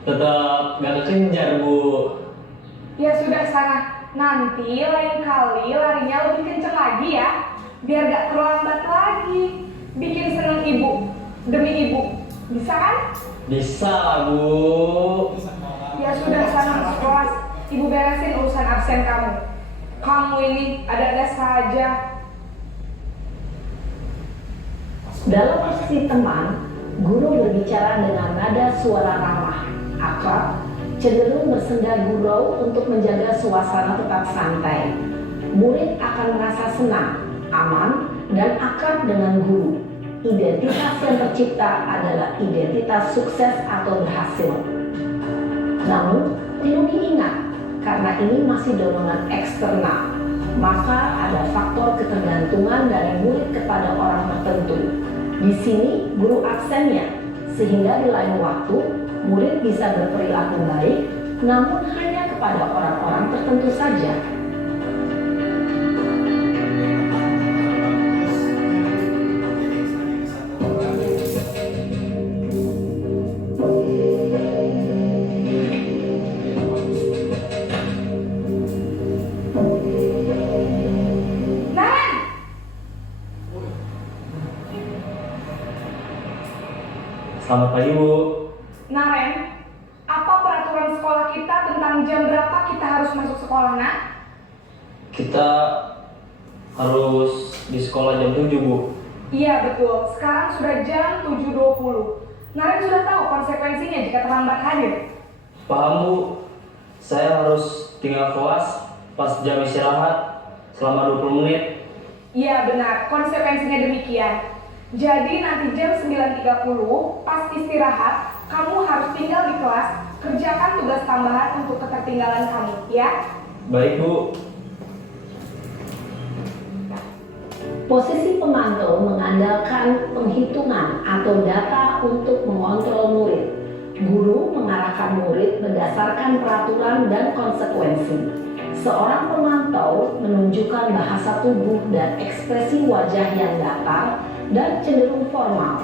tetap gak kekejar, Bu. Ya sudah sana. Nanti lain kali larinya lebih kencang lagi ya. Biar gak terlambat lagi. Bikin seneng ibu. Demi ibu. Bisa kan? Bisa lah, Bu. Ya sudah sana ke kelas. Ibu beresin urusan absen kamu. Kamu ini ada-ada saja. Dalam posisi teman, guru berbicara dengan nada suara ramah, akrab, cenderung bersenda gurau untuk menjaga suasana tetap santai. Murid akan merasa senang, aman, dan akrab dengan guru. Identitas yang tercipta adalah identitas sukses atau berhasil. Namun, perlu diingat, karena ini masih dorongan eksternal, maka ada faktor ketergantungan dari murid kepada orang tertentu. Di sini, guru absennya, sehingga di lain waktu, murid bisa berperilaku baik, namun hanya kepada orang-orang tertentu saja. Selamat pagi, Bu. Naren, apa peraturan sekolah kita tentang jam berapa kita harus masuk sekolah, Nak? Kita harus di sekolah jam 7, Bu. Iya betul, sekarang sudah jam 7.20. Naren sudah tahu konsekuensinya jika terlambat hadir. Paham, Bu. Saya harus tinggal kelas pas jam istirahat selama 20 menit. Iya benar, konsekuensinya demikian. Jadi nanti jam 9.30 pas istirahat, kamu harus tinggal di kelas, kerjakan tugas tambahan untuk ketertinggalan kamu, ya? Baik, Bu. Posisi pemantau mengandalkan penghitungan atau data untuk mengontrol murid. Guru mengarahkan murid berdasarkan peraturan dan konsekuensi. Seorang pemantau menunjukkan bahasa tubuh dan ekspresi wajah yang datar dan cenderung formal.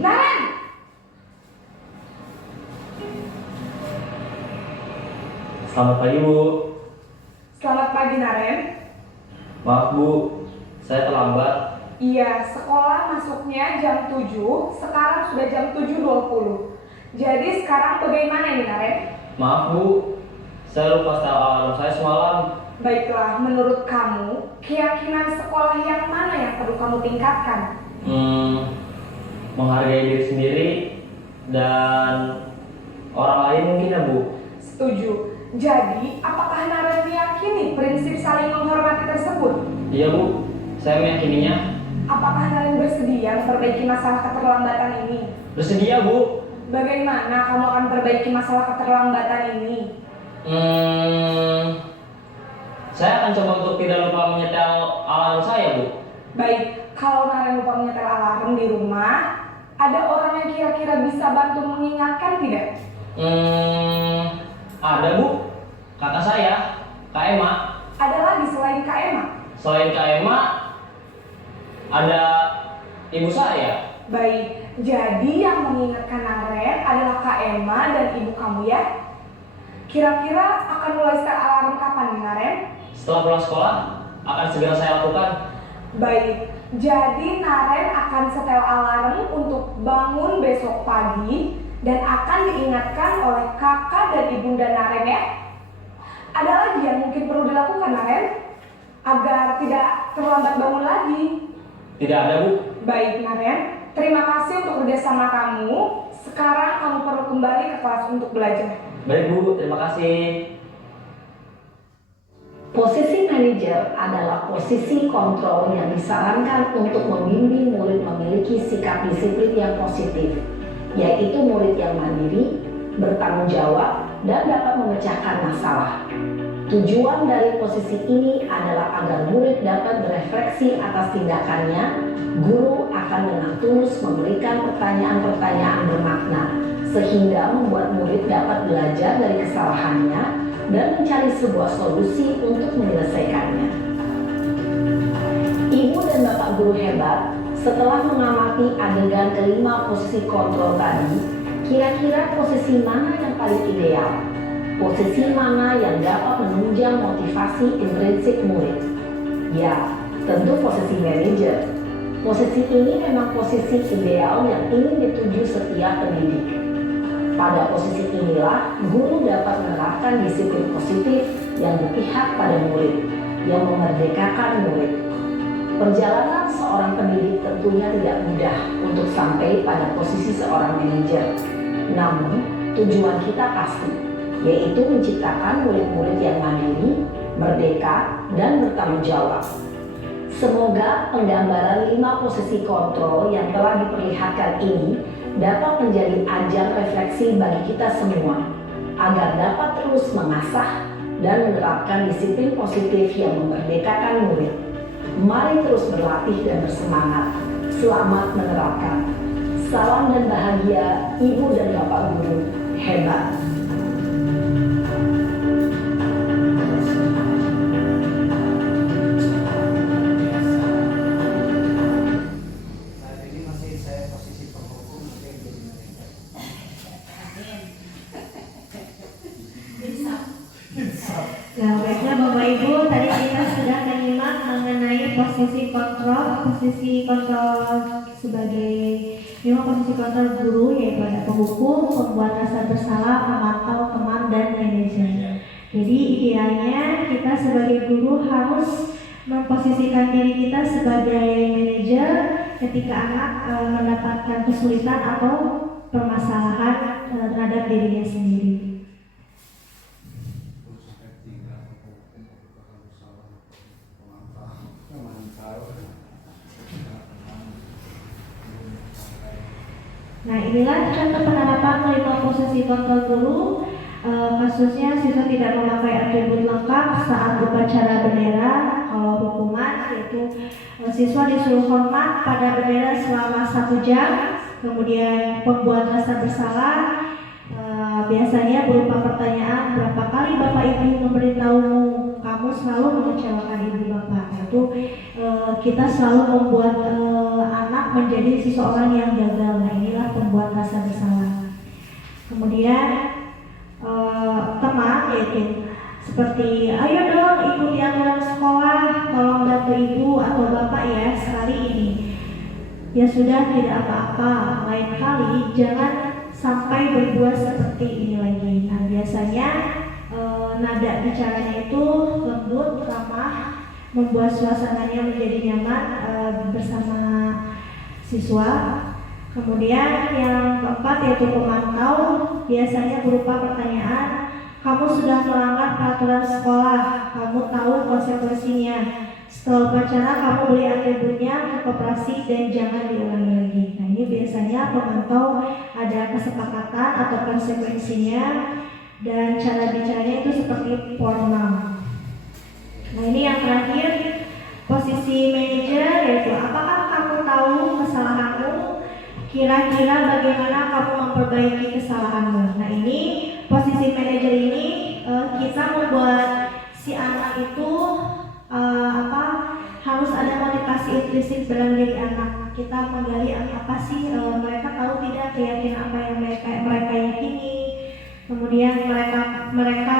Naren! Selamat pagi, Bu. Selamat pagi, Naren. Maaf, Bu. Saya terlambat. Iya, sekolah masuknya jam 7, sekarang sudah jam 7.20. Jadi sekarang bagaimana nih, Naren? Maaf, Bu. Saya lupa setel alarm saya semalam. Baiklah, menurut kamu, keyakinan sekolah yang mana yang perlu kamu tingkatkan? Menghargai diri sendiri dan orang lain mungkin, ya, Bu. Setuju. Jadi, apakah Naren meyakini prinsip saling menghormati tersebut? Iya, Bu. Saya meyakininya. Apakah Naren bersedia memperbaiki masalah keterlambatan ini? Bersedia, Bu. Bagaimana kamu akan perbaiki masalah keterlambatan ini? Saya akan coba untuk tidak lupa menyetel alarm saya, Bu. Baik, kalau Naren lupa menyetel alarm di rumah, ada orang yang kira-kira bisa bantu mengingatkan tidak? Ada Bu, kakak saya, Kak Emma. Ada lagi selain Kak Emma? Selain Kak Emma, ada ibu saya. Baik, jadi yang mengingatkan Naren adalah Kak Emma dan ibu kamu ya? Kira-kira akan mulai setel alarm kapan nih Naren? Setelah pulang sekolah, akan segera saya lakukan. Baik, jadi Naren akan setel alarm untuk bangun besok pagi dan akan diingatkan oleh kakak dan ibunda Naren ya. Ada lagi yang mungkin perlu dilakukan Naren agar tidak terlambat bangun lagi? Tidak ada Bu. Baik Naren, terima kasih untuk kerjasama kamu. Sekarang kamu perlu kembali ke kelas untuk belajar. Baik Bu, terima kasih. Posisi manajer adalah posisi kontrol yang disarankan untuk membimbing murid memiliki sikap disiplin yang positif, yaitu murid yang mandiri, bertanggung jawab, dan dapat memecahkan masalah. Tujuan dari posisi ini adalah agar murid dapat berefleksi atas tindakannya. Guru akan dengan tulus memberikan pertanyaan-pertanyaan bermakna, sehingga membuat murid dapat belajar dari kesalahannya dan mencari sebuah solusi untuk menyelesaikannya. Ibu dan bapak guru hebat, setelah mengamati adegan kelima posisi kontrol tadi, kira-kira posisi mana yang paling ideal? Posisi mana yang dapat menunjang motivasi intrinsik murid? Ya, tentu posisi manajer. Posisi ini memang posisi ideal yang ingin dituju setiap pendidik. Pada posisi inilah, guru dapat menerapkan disiplin positif yang berpihak pada murid, yang memerdekakan murid. Perjalanan seorang pendidik tentunya tidak mudah untuk sampai pada posisi seorang manajer. Namun, tujuan kita pasti, yaitu menciptakan murid-murid yang mandiri, merdeka, dan bertanggung jawab. Semoga penggambaran 5 posisi kontrol yang telah diperlihatkan ini dapat menjadi ajang refleksi bagi kita semua, agar dapat terus mengasah dan menerapkan disiplin positif yang memerdekakan murid. Mari terus berlatih dan bersemangat. Selamat menerapkan. Salam dan bahagia, Ibu dan Bapak Guru hebat. Nah, baiklah Bapak Ibu, tadi kita sudah menyimak mengenai posisi kontrol sebagai 5 posisi kontrol guru, yaitu ada penghukum, pembuat rasa bersalah, pemantau, teman, dan manajer. Jadi idealnya kita sebagai guru harus memposisikan diri kita sebagai manajer ketika anak mendapatkan kesulitan atau permasalahan terhadap dirinya sendiri. Nah, inilah contoh penerapan 5 posisi kontrol guru. Kasusnya siswa tidak memakai atribut lengkap saat upacara bendera. Kalau hukuman yaitu siswa disuruh hormat pada bendera selama 1 jam. Kemudian pembuat rasa bersalah biasanya berupa pertanyaan, berapa kali Bapak Ibu memberitahumu kamu selalu mengecewakan ibu bapak. Itu kita selalu membuat anak menjadi seseorang yang gagal. Nah, inilah pembuat rasa bersalah. Kemudian teman, yaitu seperti ayo dong ikuti aturan sekolah, tolong bantu ibu atau bapak ya sekali ini. Ya sudah, tidak apa-apa, lain kali jangan sampai berbuat seperti ini lagi. Nah, biasanya nada bicaranya itu lembut, ramah, membuat suasananya menjadi nyaman bersama siswa. Kemudian yang keempat yaitu pemantau, biasanya berupa pertanyaan, kamu sudah melanggar peraturan sekolah, kamu tahu konsekuensinya. Setelah upacara kamu beli atributnya ke koperasi dan jangan diulangi lagi. Nah, ini biasanya pemantau ada kesepakatan atau konsekuensinya dan cara bicaranya itu seperti formal. Nah, ini yang terakhir posisi manajer, yaitu Kira-kira bagaimana kamu memperbaiki kesalahanmu? Nah ini posisi manajer ini kita membuat si anak itu harus ada motivasi implisit dalam diri anak. Kita menggali apa sih mereka tahu tidak keyakinan apa yang mereka yakini. Kemudian mereka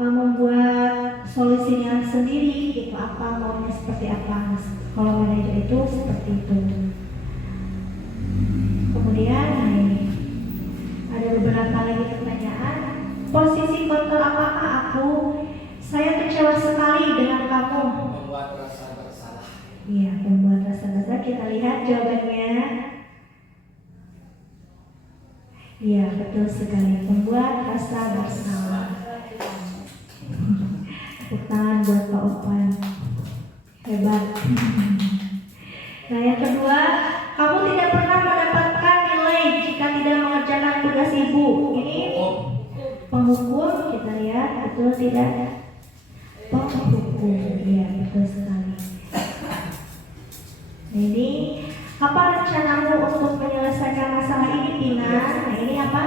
membuat solusinya sendiri gitu, apa maunya seperti apa. Kalau manajer itu seperti itu. Kemudian ada beberapa lagi pertanyaan. Posisi kontrol apakah aku? Saya kecewa sekali dengan kamu. Membuat rasa bersalah. Iya, membuat rasa bersalah. Kita lihat jawabannya. Iya, betul sekali. Membuat rasa bersalah. Tepuk tangan buat Pak Opan. Hebat. Nah, yang kedua, kamu tidak pernah mendapatkan nilai jika tidak mengerjakan tugas ibu. Ini penghukum, kita lihat betul tidak? Penghukum, ya betul sekali. Ini apa rencanamu untuk menyelesaikan masalah ini, Tina? Nah ini apa?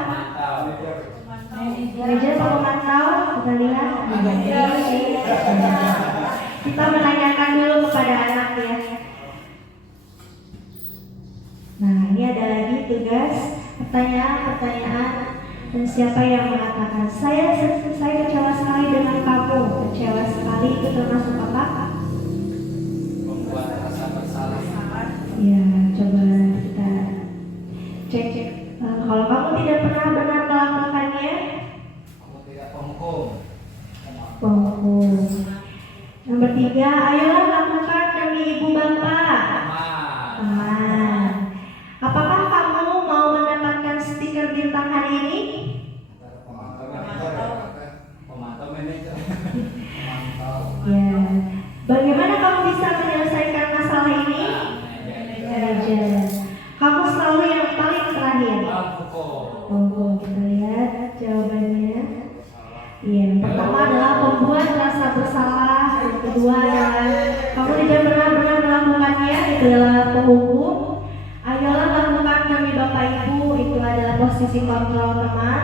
Manajer pemantau, kita lihat. Kita menanyakan dulu kepada anak ya. Nah ini ada lagi tugas pertanyaan. Dan siapa yang mengatakan saya kecewa sekali dengan kamu? Kecewa sekali itu termasuk apa? Membuat rasa bersalah. Ya, coba kita cek. Kalau kamu tidak pernah benar melakukannya, Kamu tidak penghukum. penghukum. Nomor 3, ayolah lakukan demi ibu bapak. Teman. Apakah kamu mau mendapatkan stiker bintang hari ini? Pemantau manajer. Pemantau. Ya. Bagaimana kamu bisa menyelesaikan masalah ini? Manajer. Kamu selalu yang paling terakhir. Penghukum. Kita lihat jawabannya. Iya, yang pertama adalah pembuat rasa bersalah. Yang kedua adalah kamu tidak pernah melakukannya. Itu adalah penghukum. Ayolah lakukan demi bapak ibu. Itu adalah posisi kontrol teman.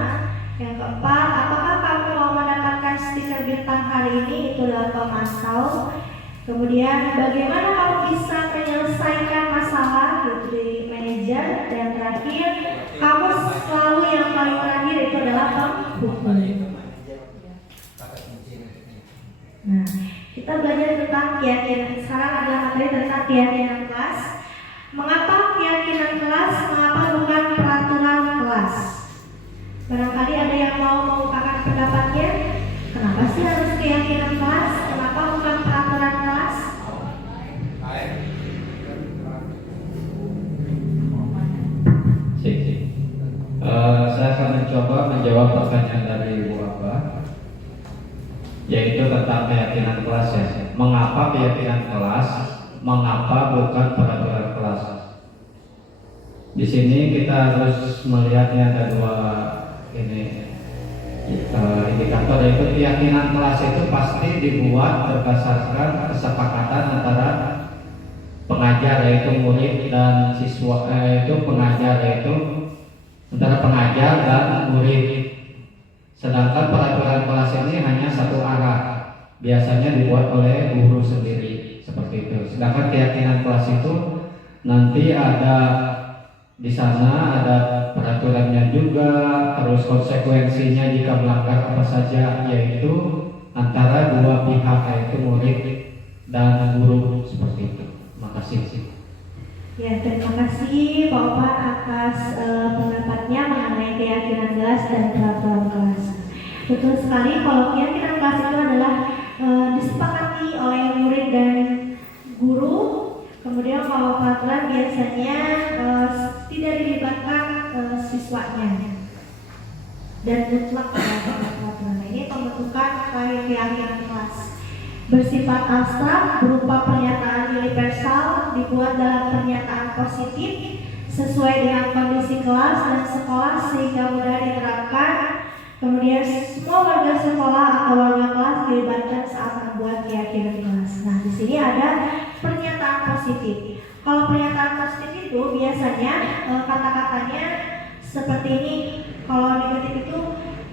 Yang keempat, apakah kamu mau mendapatkan stiker bintang hari ini? Itu adalah pemantau. Kemudian bagaimana kamu bisa menyelesaikan masalah? Itu dari manajer. Dan terakhir, kamu selalu yang paling terakhir. Itu adalah penghukum. Nah, kita belajar tentang keyakinan. Sekarang adalah materi tentang keyakinan kelas. Mengapa keyakinan kelas? Mengapa bukan peraturan kelas? Barangkali ada yang mau mengungkapkan pendapatnya. Kenapa sih harus keyakinan kelas? Kenapa bukan peraturan kelas? Saya akan mencoba menjawab pertanyaan dari Ibu Abah, yaitu tentang keyakinan kelas ya. Mengapa keyakinan kelas? Mengapa bukan peraturan kelas? Di sini kita harus melihatnya ada dua indikator, yaitu keyakinan kelas itu pasti dibuat berdasarkan kesepakatan antara pengajar yaitu murid dan siswa, yaitu pengajar yaitu antara pengajar dan murid. Sedangkan peraturan kelas ini hanya satu arah, biasanya dibuat oleh guru sendiri seperti itu. Sedangkan keyakinan kelas itu nanti ada di sana ada peraturannya juga, terus konsekuensinya jika melanggar apa saja, yaitu antara dua pihak yaitu murid dan guru seperti itu. Makasih. Ya, terima kasih Pak Opan atas pendapatnya mengenai keyakinan kelas dan peraturan kelas. Betul sekali, kalau keyakinan kelas itu adalah disepakati oleh murid dan guru. Kemudian kalau peraturan biasanya tidak dilibatkan siswanya dan mutlak pada peraturan. Ini pembentukan keyakinan kelas. Bersifat abstrak berupa pernyataan universal, dibuat dalam pernyataan positif sesuai dengan kondisi kelas dan sekolah sehingga mudah diterapkan. Kemudian semua warga sekolah atau warga kelas dilibatkan saat membuat keyakinan kelas. Nah, di sini ada pernyataan positif. Kalau pernyataan positif itu biasanya kata-katanya seperti ini. Kalau negatif itu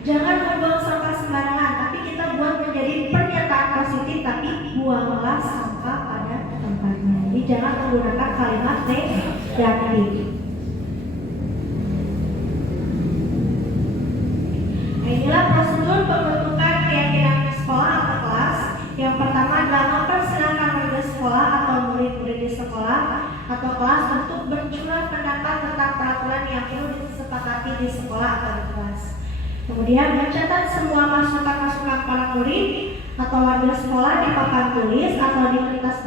jangan membuang sampah sembarangan, tapi kita buat menjadi pernyataan positif, tapi buanglah sampah pada tempatnya. Jadi jangan menggunakan kalimat negatif. Nah, inilah prosedur pembentukan keyakinan sekolah atau kelas. Yang pertama adalah mempersilahkan warga sekolah atau murid-murid di sekolah atau kelas untuk bercurah pendapat tentang peraturan yang perlu disepakati di sekolah atau di kelas. Kemudian mencatat semua masukan-masukan para murid atau warga sekolah di papan tulis atau di kertas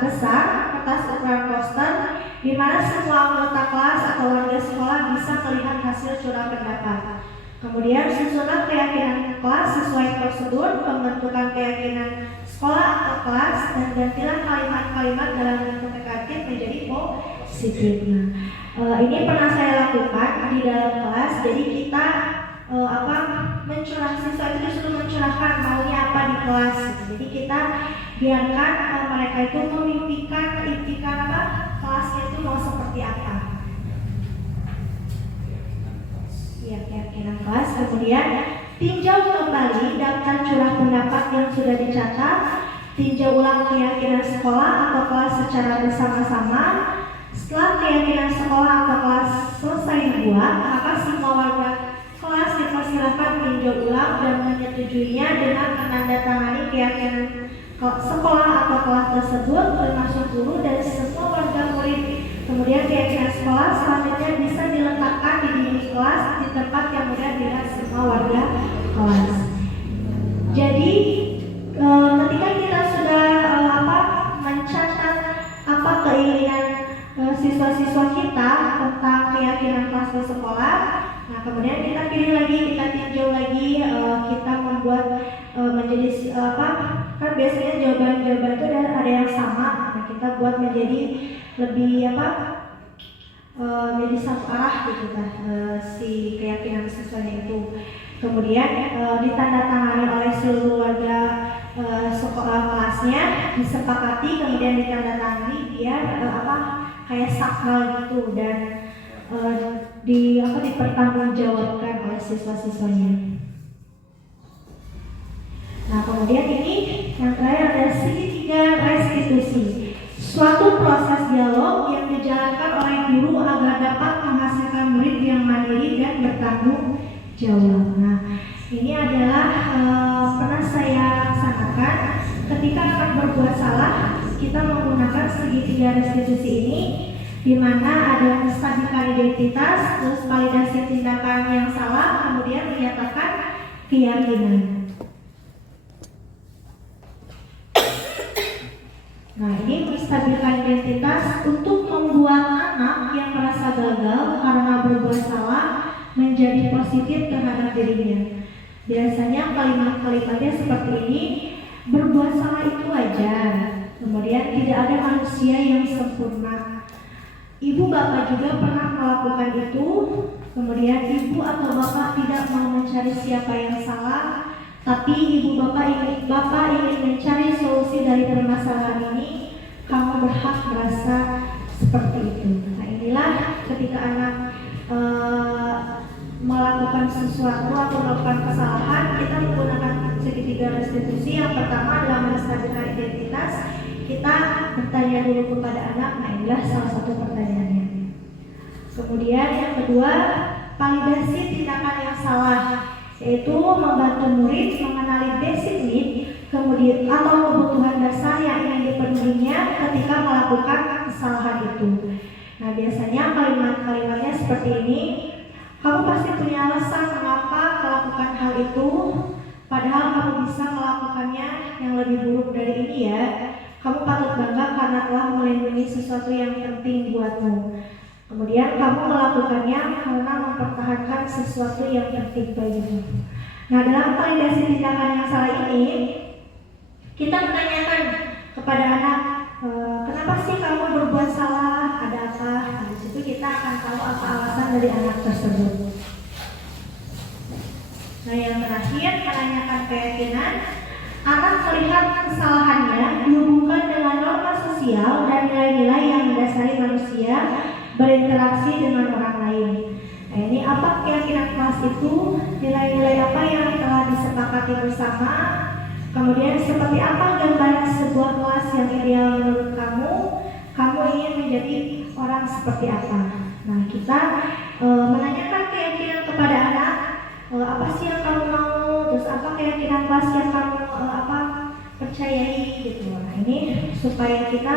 besar, kertas ukuran poster, di mana semua anggota kelas atau warga sekolah bisa melihat hasil curah pendapat. Kemudian susunan keyakinan kelas sesuai prosedur pembentukan keyakinan sekolah atau kelas, dan gantilah kalimat-kalimat dalam bentuk negatif menjadi positif. Ini pernah saya lakukan di dalam kelas. Jadi kita mencurah, siswa itu disuruh mencurahkan maunya apa di kelas. Jadi kita biarkan mereka itu memimpikan kelasnya itu mau seperti apa. Ya, keyakinan kelas. Kemudian tinjau kembali daftar curah pendapat yang sudah dicatat. Tinjau ulang keyakinan sekolah atau kelas secara bersama-sama. Setelah keyakinan sekolah atau kelas selesai dibuat, maka semua warga kelas dipersilakan meninjau ulang dan menyetujuinya dengan menandatangani keyakinan sekolah atau kelas tersebut, termasuk guru dan semua warga murid. Kemudian keyakinan sekolah selanjutnya bisa diletakkan di dinding kelas di tempat yang mudah dilihat semua warga kelas. Jadi ketika kita sudah mencatat keinginan siswa-siswa kita tentang keyakinan kelas di sekolah, nah kemudian kita pilih lagi, kita tinjau lagi, kita membuat menjadi kan biasanya jawaban-jawaban itu ada yang sama. Nah, kita buat menjadi lebih menjadi satu arah gitu si keyakinan siswanya itu. Kemudian ditandatangani oleh seluruh warga sekolah kelasnya, disepakati, kemudian ditandatangani biar kayak sakral gitu, dan dipertanggungjawabkan oleh siswa-siswanya. Nah, kemudian ini yang terakhir ada segitiga restitusi, suatu proses dialog yang dijalankan oleh guru agar dapat menghasilkan murid yang mandiri dan bertanggung jawab. Nah, ini adalah pernah saya laksanakan ketika akan berbuat salah. Kita menggunakan segitiga restitusi ini, di mana ada menstabilkan identitas, terus validasi tindakan yang salah, kemudian menyatakan keyakinan. Nah, ini menstabilkan identitas untuk membuat anak yang merasa gagal karena berbuat salah menjadi positif terhadap dirinya. Biasanya kalimat-kalimatnya seperti ini, berbuat salah itu wajar, kemudian tidak ada manusia yang sempurna. Ibu bapak juga pernah melakukan itu, kemudian ibu atau bapak tidak mau mencari siapa yang salah, tapi ibu bapak ingin mencari solusi dari permasalahan ini. Kamu berhak merasa seperti itu. Nah, inilah ketika anak melakukan sesuatu atau melakukan kesalahan, kita menggunakan segitiga restitusi. Yang pertama adalah menstabilkan identitas. Kita bertanya dulu kepada anak. Nah, inilah salah satu pertanyaannya. Kemudian yang kedua, validasi tindakan yang salah, yaitu membantu murid mengenali basic need, kemudian atau kebutuhan dasar yang ingin dipenuhinya ketika melakukan kesalahan itu. Nah, biasanya kalimat-kalimatnya seperti ini. Kamu pasti punya alasan mengapa melakukan hal itu, padahal kamu bisa melakukannya yang lebih buruk dari ini ya. Kamu patut bangga karena telah melindungi sesuatu yang penting buatmu. Kemudian kamu melakukannya karena mempertahankan sesuatu yang penting bagimu. Nah, dalam validasi tindakan yang salah ini, kita menanyakan kepada anak, kenapa sih kamu berbuat salah? Ada apa? Nah, di situ kita akan tahu apa alasan dari anak tersebut. Nah, yang terakhir menanyakan keyakinan. Anak melihat kesalahannya dihubungkan dengan norma sosial dan nilai-nilai yang mendasari manusia berinteraksi dengan orang lain. Nah, ini apa keyakinan kelas itu, nilai-nilai apa yang telah disepakati bersama, kemudian seperti apa gambaran sebuah kelas yang ideal menurut kamu ingin menjadi orang seperti apa. Nah, kita menanyakan keyakinan kepada anak, apa sih yang kamu mau, terus apa keyakinan kelas yang kamu percayai gitu. Nah, ini supaya kita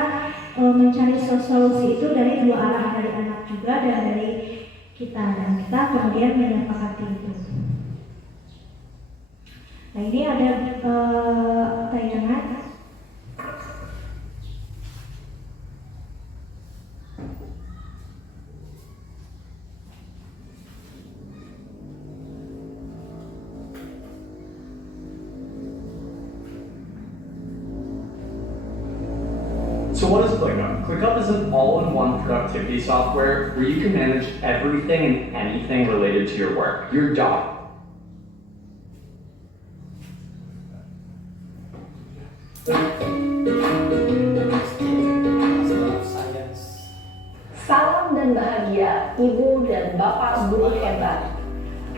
mencari solusi itu dari dua arah, dari anak juga dan dari kita, dan kita kemudian menyepakati itu. Nah, ini ada tayangan. So what is ClickUp? ClickUp is an all-in-one productivity software where you can manage everything and anything related to your work, your job. Salam dan bahagia Ibu dan Bapak guru hebat.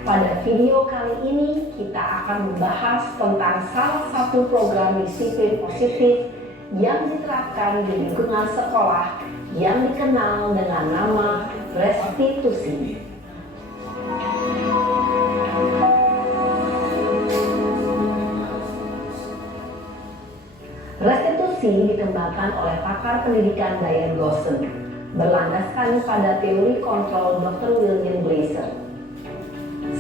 Pada video kali ini kita akan membahas tentang salah satu program disiplin positif yang diterapkan di lingkungan sekolah yang dikenal dengan nama restitusi. Restitusi dikembangkan oleh pakar pendidikan Diane Gosson, berlandaskan pada teori kontrol Dr. William Glasser.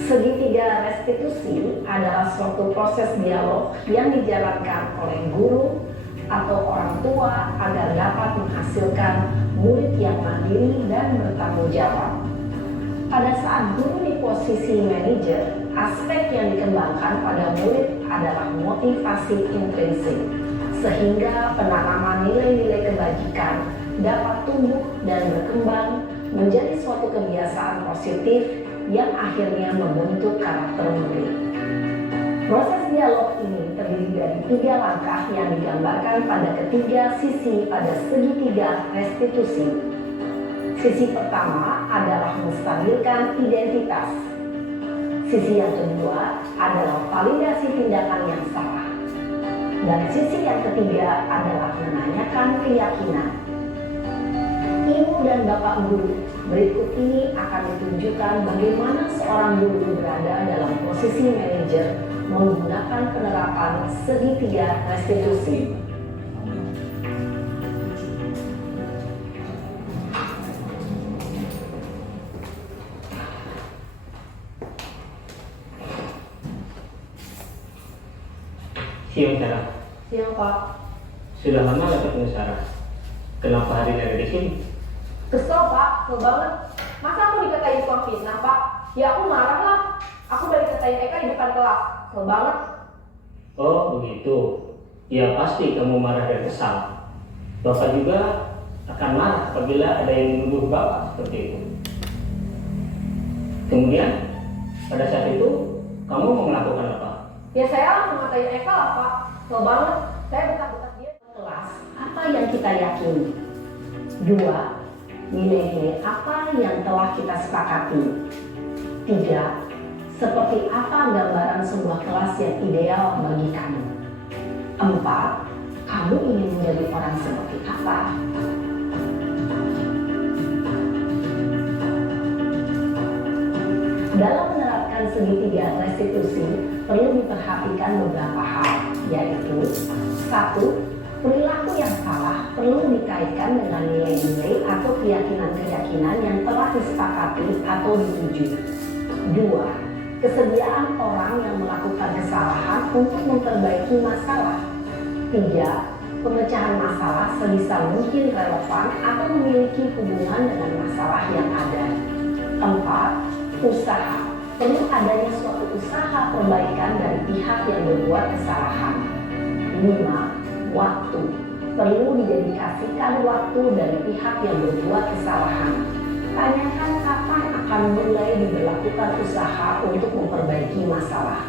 Segitiga restitusi adalah suatu proses dialog yang dijalankan oleh guru atau orang tua agar dapat menghasilkan murid yang mandiri dan bertanggung jawab. Pada saat guru di posisi manajer, aspek yang dikembangkan pada murid adalah motivasi intrinsik, sehingga penanaman nilai-nilai kebajikan dapat tumbuh dan berkembang menjadi suatu kebiasaan positif yang akhirnya membentuk karakter murid. Proses dialog ini terdiri dari 3 langkah yang digambarkan pada ketiga sisi pada segitiga restitusi. Sisi pertama adalah menstabilkan identitas. Sisi yang kedua adalah validasi tindakan yang salah. Dan sisi yang ketiga adalah menanyakan keyakinan. Ibu dan Bapak guru, berikut ini akan ditunjukkan bagaimana seorang guru berada dalam posisi manajer menggunakan penerapan segitiga restitusi. Siang Sarah. Siang Pak. Sudah lama gak ketemu Sarah? Kenapa hari ini ada di sini? Kesel Pak, kesel banget. Masa aku dikatain tukang fitnah Pak? Ya aku marah lah. Aku balik katain Eka di depan kelas. Kesel banget. Oh begitu. Ya pasti kamu marah dan kesal. Bapak juga akan marah apabila ada yang menuduh Bapak seperti itu. Kemudian pada saat itu kamu mau melakukan apa? Ya saya langsung ngatain Eka lah Pak. Kesel banget. Saya bekas-bekas dia. Kelas, apa yang kita yakini? 2. Nilai-nilai apa yang telah kita sepakati? 3. Seperti apa gambaran sebuah kelas yang ideal bagi kamu? 4. Kamu ingin menjadi orang seperti apa? Dalam menerapkan segitiga restitusi, perlu diperhatikan beberapa hal, yaitu 1. Perilaku yang salah perlu dikaitkan dengan nilai-nilai atau keyakinan-keyakinan yang telah disepakati atau dituju. 2. Kesediaan orang yang melakukan kesalahan untuk memperbaiki masalah. 3. Pemecahan masalah sebisa mungkin relevan atau memiliki hubungan dengan masalah yang ada. 4. Usaha. Perlu adanya suatu usaha perbaikan dari pihak yang berbuat kesalahan. 5. Waktu. Perlu didedikasikan waktu dari pihak yang berbuat kesalahan. Tanyakan kapan akan mulai diberlakukan usaha untuk memperbaiki masalah.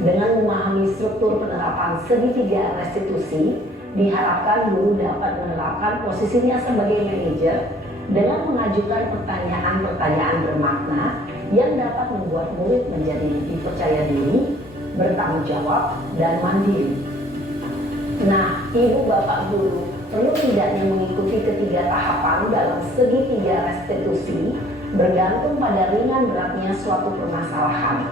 6. Dengan memahami struktur penerapan segitiga restitusi, diharapkan guru dapat menerapkan posisinya sebagai manajer dengan mengajukan pertanyaan-pertanyaan bermakna yang dapat membuat murid menjadi lebih percaya diri, bertanggung jawab, dan mandiri. Nah, Ibu Bapak Guru, perlu tidaknya mengikuti ketiga tahapan dalam segitiga restitusi bergantung pada ringan beratnya suatu permasalahan.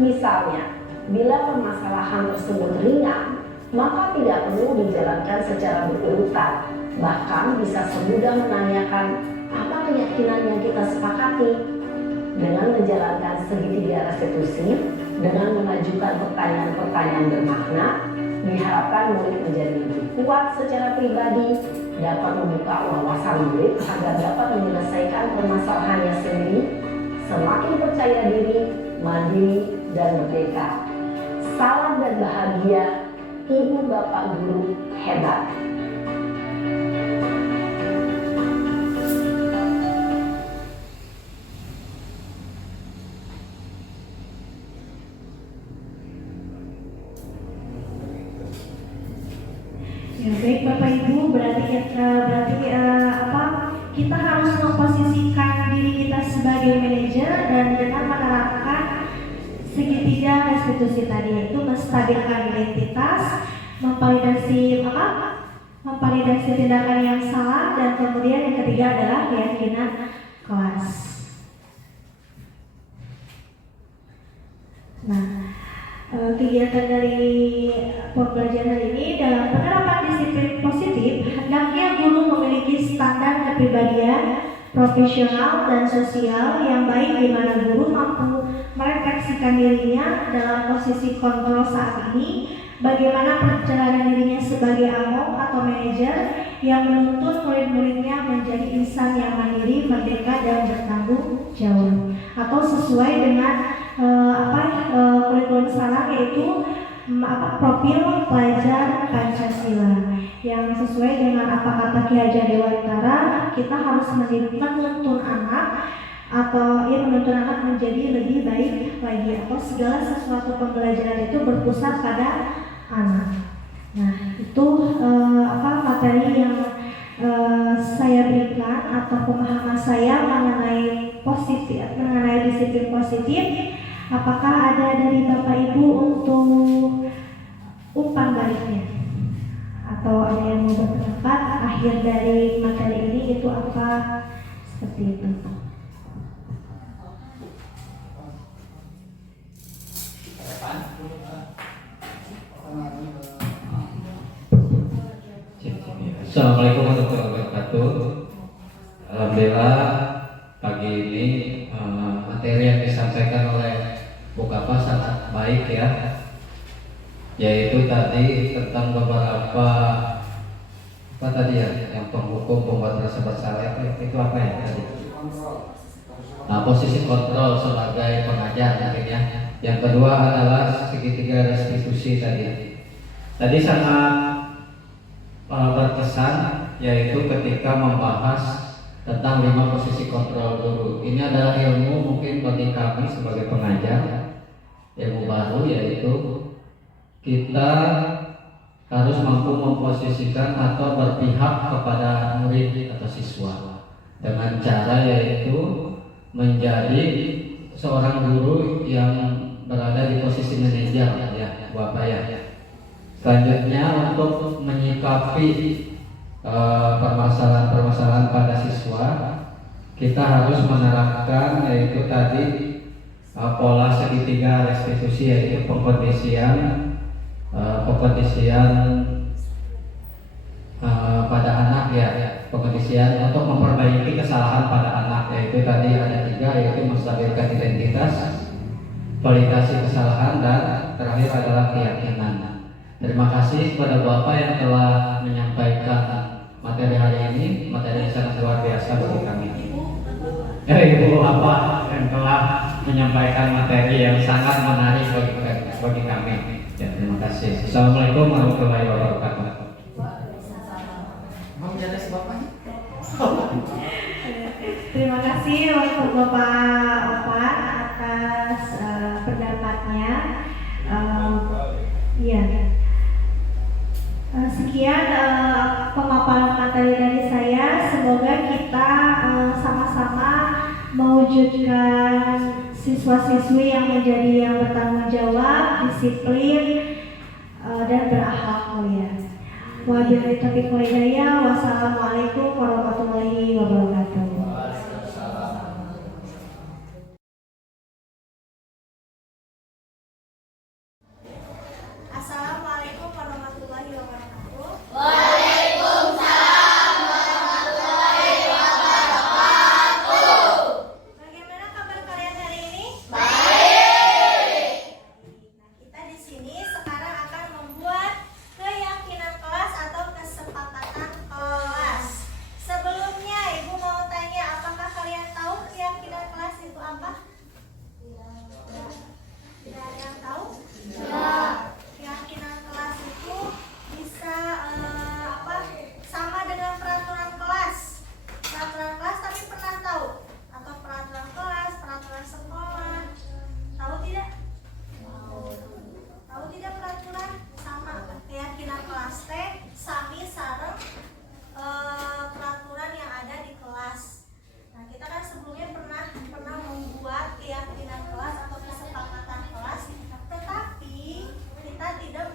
Misalnya, bila permasalahan tersebut ringan, maka tidak perlu dijalankan secara berurutan. Bahkan bisa semudah menanyakan apa keyakinan yang kita sepakati. Dengan menjalankan segitiga restitusi, dengan mengajukan pertanyaan-pertanyaan bermakna, diharapkan murid menjadi lebih kuat secara pribadi, dapat membuka wawasan murid agar dapat menyelesaikan permasalahannya sendiri, semakin percaya diri, mandiri, dan merdeka. Salam dan bahagia, Ibu Bapak Guru hebat. Ya, baik Bapak Ibu, berarti kita harus memposisikan diri kita sebagai manajer dan dengan menerapkan segitiga restitusi tadi, yaitu menstabilkan identitas, memvalidasi tindakan yang salah, dan kemudian yang ketiga adalah keyakinan kelas. Nah, kegiatan dari pembelajaran ini dalam penerapan disiplin positif, hendaknya guru memiliki standar kepribadian profesional dan sosial yang baik, di mana guru mampu merefleksikan dirinya dalam posisi kontrol saat ini, bagaimana perjalanan dirinya sebagai among atau manajer yang menuntut murid-muridnya menjadi insan yang mandiri, merdeka, dan bertanggung jawab, atau sesuai dengan kurikulum sekarang, yaitu profil pelajar Pancasila yang sesuai dengan apa kata Ki Hajar Dewantara. Kita harus menuntun anak menjadi lebih baik lagi, atau segala sesuatu pembelajaran itu berpusat pada anak. Nah, itu materi yang saya berikan atau pemahaman saya mengenai disiplin positif. Apakah ada dari Bapak Ibu untuk umpan baliknya? Atau ada yang mau berpendapat akhir dari materi ini itu apa? Seperti itu. Assalamualaikum warahmatullahi wabarakatuh. Alhamdulillah pagi ini materi yang disampaikan oleh Bu Kapa sangat baik ya, yaitu tadi tentang beberapa yang penghukum, pembuat rasa bersalah itu apa ya tadi? Nah, posisi kontrol sebagai pengajar mungkin ya. Yang kedua adalah segitiga restitusi tadi sangat berkesan, yaitu ketika membahas tentang 5 posisi kontrol guru. Ini adalah ilmu mungkin bagi kami sebagai pengajar, ilmu baru, yaitu kita harus mampu memposisikan atau berpihak kepada murid atau siswa dengan cara yaitu menjadi seorang guru yang berada di posisi manajer ya Bapak ya. Selanjutnya untuk menyikapi permasalahan-permasalahan pada siswa, kita harus menerapkan yaitu tadi pola segitiga restitusi, yaitu pengkondisian pada anak ya, pengkondisian untuk memperbaiki kesalahan pada anak, yaitu tadi ada 3, yaitu menstabilkan identitas, validasi kesalahan, dan terakhir adalah keyakinan. Terima kasih kepada Bapak yang telah menyampaikan materi hari ini, materi yang sangat luar biasa bagi kami. Ibu Bapak yang telah menyampaikan materi yang sangat menarik bagi kami. Ya, terima kasih. Assalamualaikum warahmatullahi wabarakatuh. Terima kasih untuk Bapak Opan atas pendapatnya. mewujudkan siswa-siswi yang menjadi yang bertanggung jawab, disiplin, dan berakhlak mulia. Wabillahi taufiq wal hidayah. Wassalamualaikum warahmatullahi wabarakatuh. Assalamualaikum warahmatullahi wabarakatuh. Bagaimana kabar kalian hari ini? Baik. Nah, kita di sini sekarang akan membuat keyakinan kelas atau kesepakatan kelas. Sebelumnya, Ibu mau tanya, apakah kalian tahu keyakinan kelas itu apa? Tidak ada yang tahu? Tidak. Keyakinan kelas itu bisa sama dengan peraturan kelas. Peraturan kelas tapi pernah tahu? Atau peraturan kelas, peraturan sekolah. Tahu tidak? Tahu tidak peraturan? Sama. Keyakinan kelas teh sami sareng peraturan yang ada di kelas. Nah, kita kan sebelumnya pernah membuat keyakinan kelas atau kesepakatan kelas, tetapi kita tidak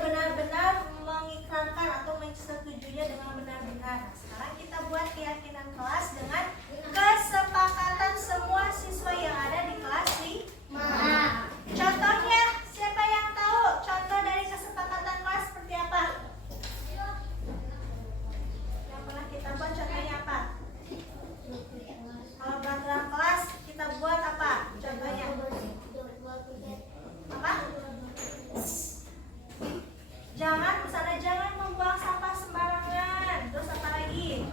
benar-benar mengikrarkan atau menyetujuinya dengan benar-benar. Nah, sekarang kita buat keyakinan kelas dengan kesepakatan semua siswa yang ada di kelas 5. Contohnya, siapa yang tahu contoh dari kesepakatan kelas seperti apa? Yang pernah kita buat contohnya apa? Kalau peraturan kelas kita buat apa? Contohnya apa? Jangan membuang sampah sembarangan. Terus apa lagi?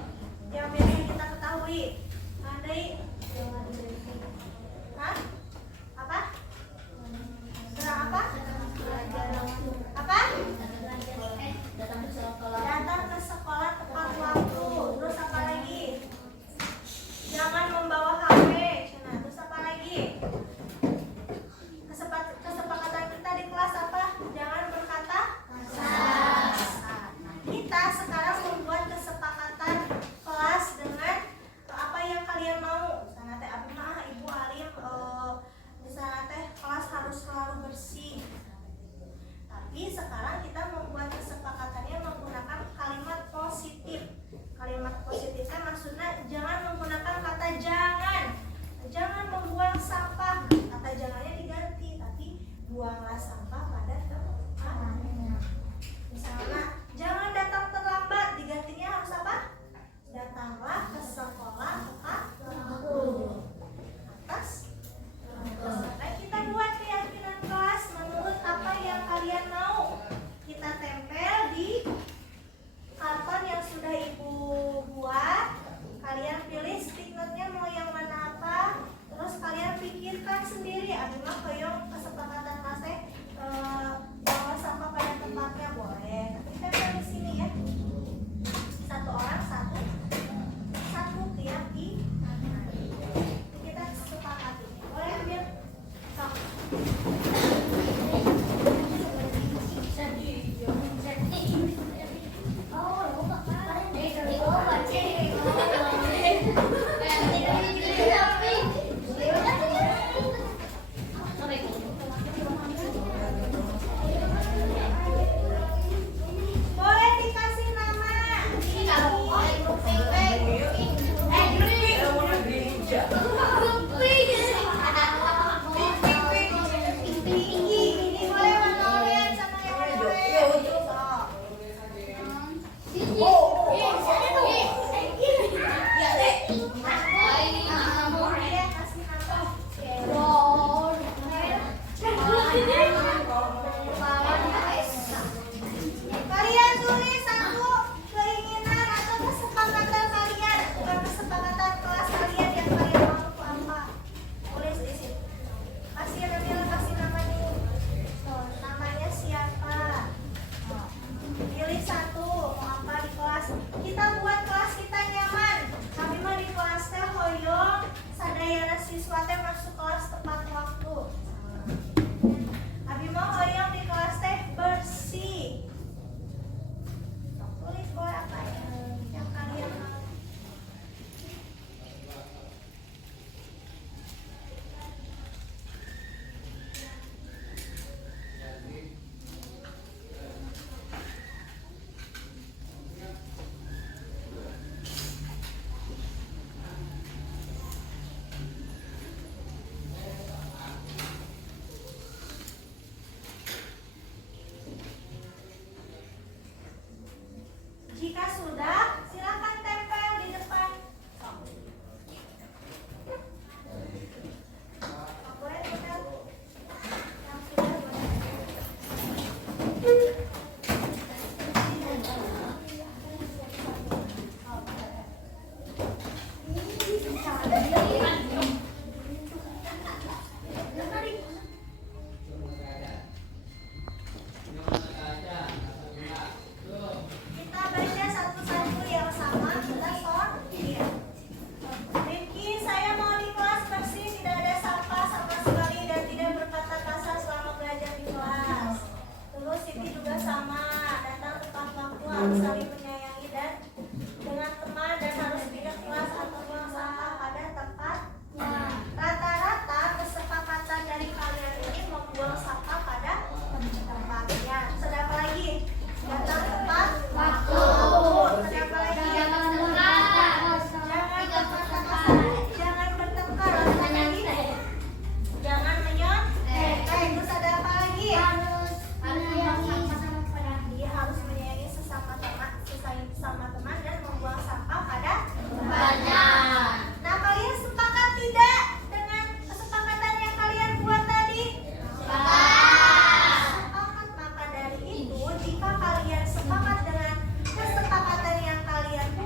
Yang biasa kita ketahui. Andai apa? Berapa apa? Apa? Datang ke sekolah tepat waktu. Terus apa lagi? Jangan membawa HP. Nah, terus apa lagi? Kesepakatan kita di kelas apa? Jangan berkata kasar. Nah, kita sekarang membuat kesepakatan kelas dengan apa yang kalian mau. Misalnya teh Abi mah Ibu Alim misalnya teh kelas harus selalu bersih. Tapi sekarang kita membuat kesepakatannya menggunakan kalimat positif. Kalimat positifnya maksudnya jangan menggunakan kata jangan. Jangan membuang sampah. Kata jangannya diganti, tapi buanglah sampah pada tempatnya. Misalnya jangan datang terlambat, digantinya harus apa? Datanglah ke sekolah tepat waktu. Atas. Nah, kita buat keyakinan kelas menurut apa yang kalian mau. Kita tempel di karton yang sudah Ibu buat. Kalian pilih stikernya mau yang mana apa. Terus kalian pikirkan sendiri. Abi mah koyong kesepakatan kelasnya bawa sampah pada tempatnya boleh. Tapi tempel di sini ya. Satu orang satu keyakinan. Kita sepakati. Boleh ambil. Sok. Boleh dikasih nama. Ini boleh warna oranye sama yang warna oranye. Kalian tulis satu keinginan atau kesepakatan kalian, bukan kesepakatan kelas kalian yang kalian mau itu apa. Tulis di sini. Kasih nama dulu. Namanya siapa? Pilih satu, mau apa di kelas. Kita buat kelas kita nyaman. Kami mah di kelas teh hoyong, sadayana siswa teh masuk kelas tepat waktu. Abi mau hoyong di kelas teh bersih. Tulis boleh apa ya yang kalian mau.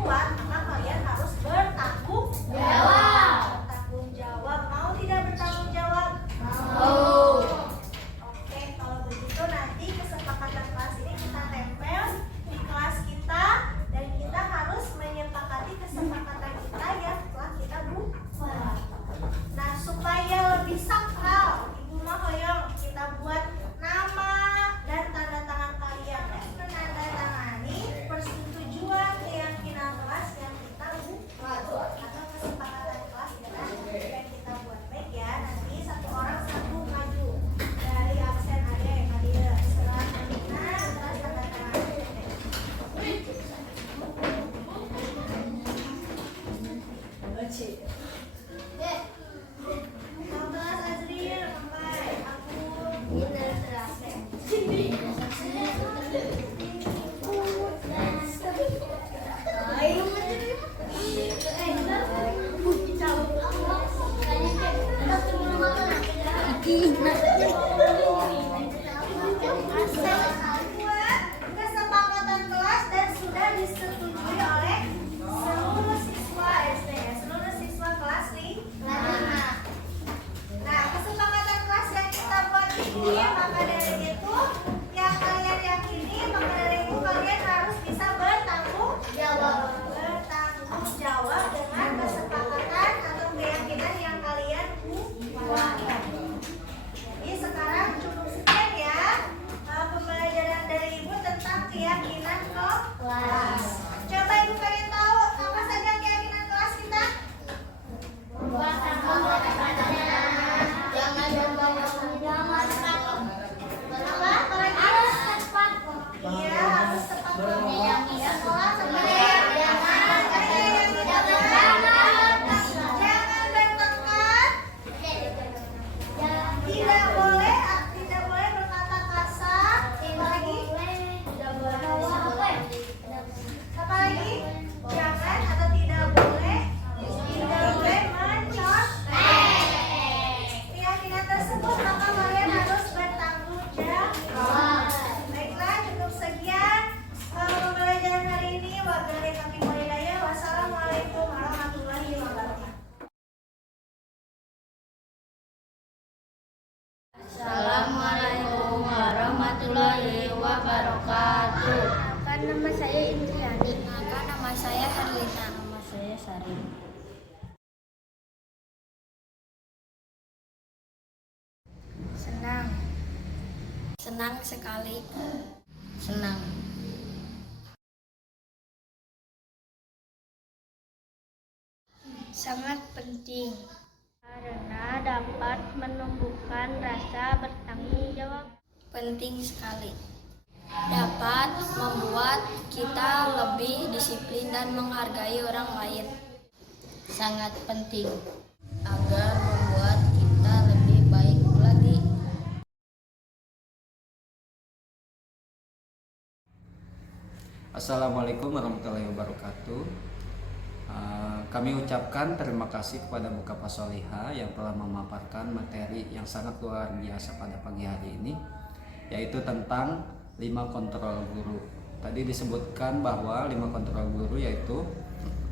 buat, maka kalian harus bertanggung jawab. Bertanggung jawab. Mau tidak bertanggung jawab? Mau. Oke, kalau begitu nanti kesepakatan kelas ini kita tempel di kelas kita dan kita harus menyepakati kesepakatan kita ya setelah kita buat. Nah, supaya lebih sakral, Ibu mah hoyong kita buat nama dan tanda tangan kalian ya. Menandatangani persetujuan keyakinan kelas yang kita buat atau kesepakatan kelas yang kita buat. Baik ya, nanti satu orang satu maju dari absen ada yang hadir setelah mendengar terus tanda tangan. Kelas Azril, sampai aku kesepakatan kelas dan sudah disetujui oleh seluruh siswa SD, seluruh siswa kelas 5. Nah, kesepakatan kelas yang kita buat ini, maka dari itu yang kalian yakini, maka dari itu kalian harus bisa bertanggung jawab. Bertanggung jawab dengan kesepakatan atau keyakinan yang kalian buat. Jadi sekarang cukup sekian ya pembelajaran dari Ibu tentang keyakinan kelas. Coba Ibu pengen tahu apa saja keyakinan kelas kita? Iya, harus tepat waktu. Sekolah jangan bertengkar. Tidak boleh berkata kasar. Apa lagi? Jangan atau tidak boleh mencontek. Keyakinan tersebut maka kalian harus bertanggung jawab. Baiklah, cukup sekian pembelajaran hari ini. Wassalamualaikum warahmatullahi wabarakatuh. Assalamualaikum warahmatullahi wabarakatuh. Nama saya Indriani. Nama saya Herlina. Nama saya Sari. Senang. Senang sekali. Senang. Sangat penting karena dapat menumbuhkan rasa bertanggung jawab. Penting sekali. Dapat membuat kita lebih disiplin dan menghargai orang lain. Sangat penting agar membuat kita lebih baik lagi. Assalamualaikum warahmatullahi wabarakatuh. Kami ucapkan terima kasih kepada Bukapa Soliha yang telah memaparkan materi yang sangat luar biasa pada pagi hari ini, yaitu tentang 5 kontrol guru. Tadi disebutkan bahwa 5 kontrol guru yaitu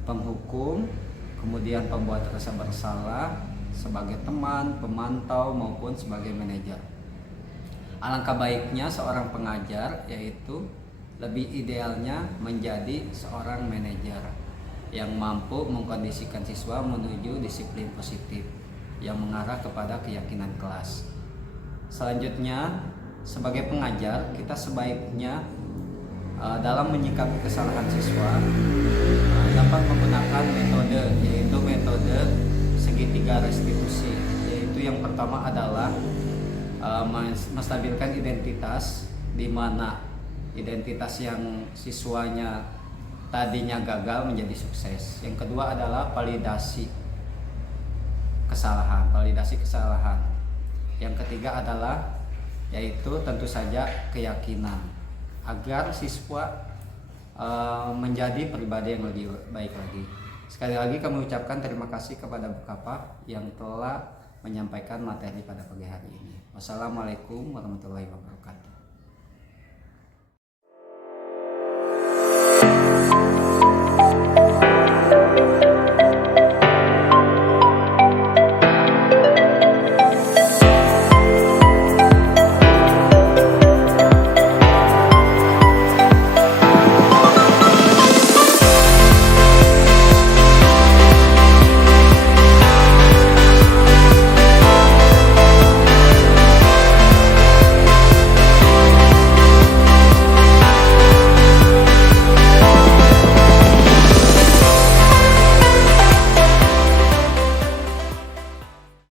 penghukum, kemudian pembuat rasa bersalah, sebagai teman, pemantau, maupun sebagai manajer. Alangkah baiknya seorang pengajar yaitu lebih idealnya menjadi seorang manajer yang mampu mengkondisikan siswa menuju disiplin positif yang mengarah kepada keyakinan kelas. Selanjutnya, sebagai pengajar, kita sebaiknya dalam menyikapi kesalahan siswa dapat menggunakan metode, yaitu metode segitiga restitusi. Yaitu yang pertama adalah menstabilkan identitas, di mana identitas yang siswanya tadinya gagal menjadi sukses. Yang kedua adalah validasi kesalahan. Yang ketiga adalah yaitu tentu saja keyakinan agar siswa menjadi pribadi yang lebih baik lagi. Sekali lagi kami ucapkan terima kasih kepada Bukapa yang telah menyampaikan materi pada pagi hari ini. Wassalamualaikum warahmatullahi wabarakatuh.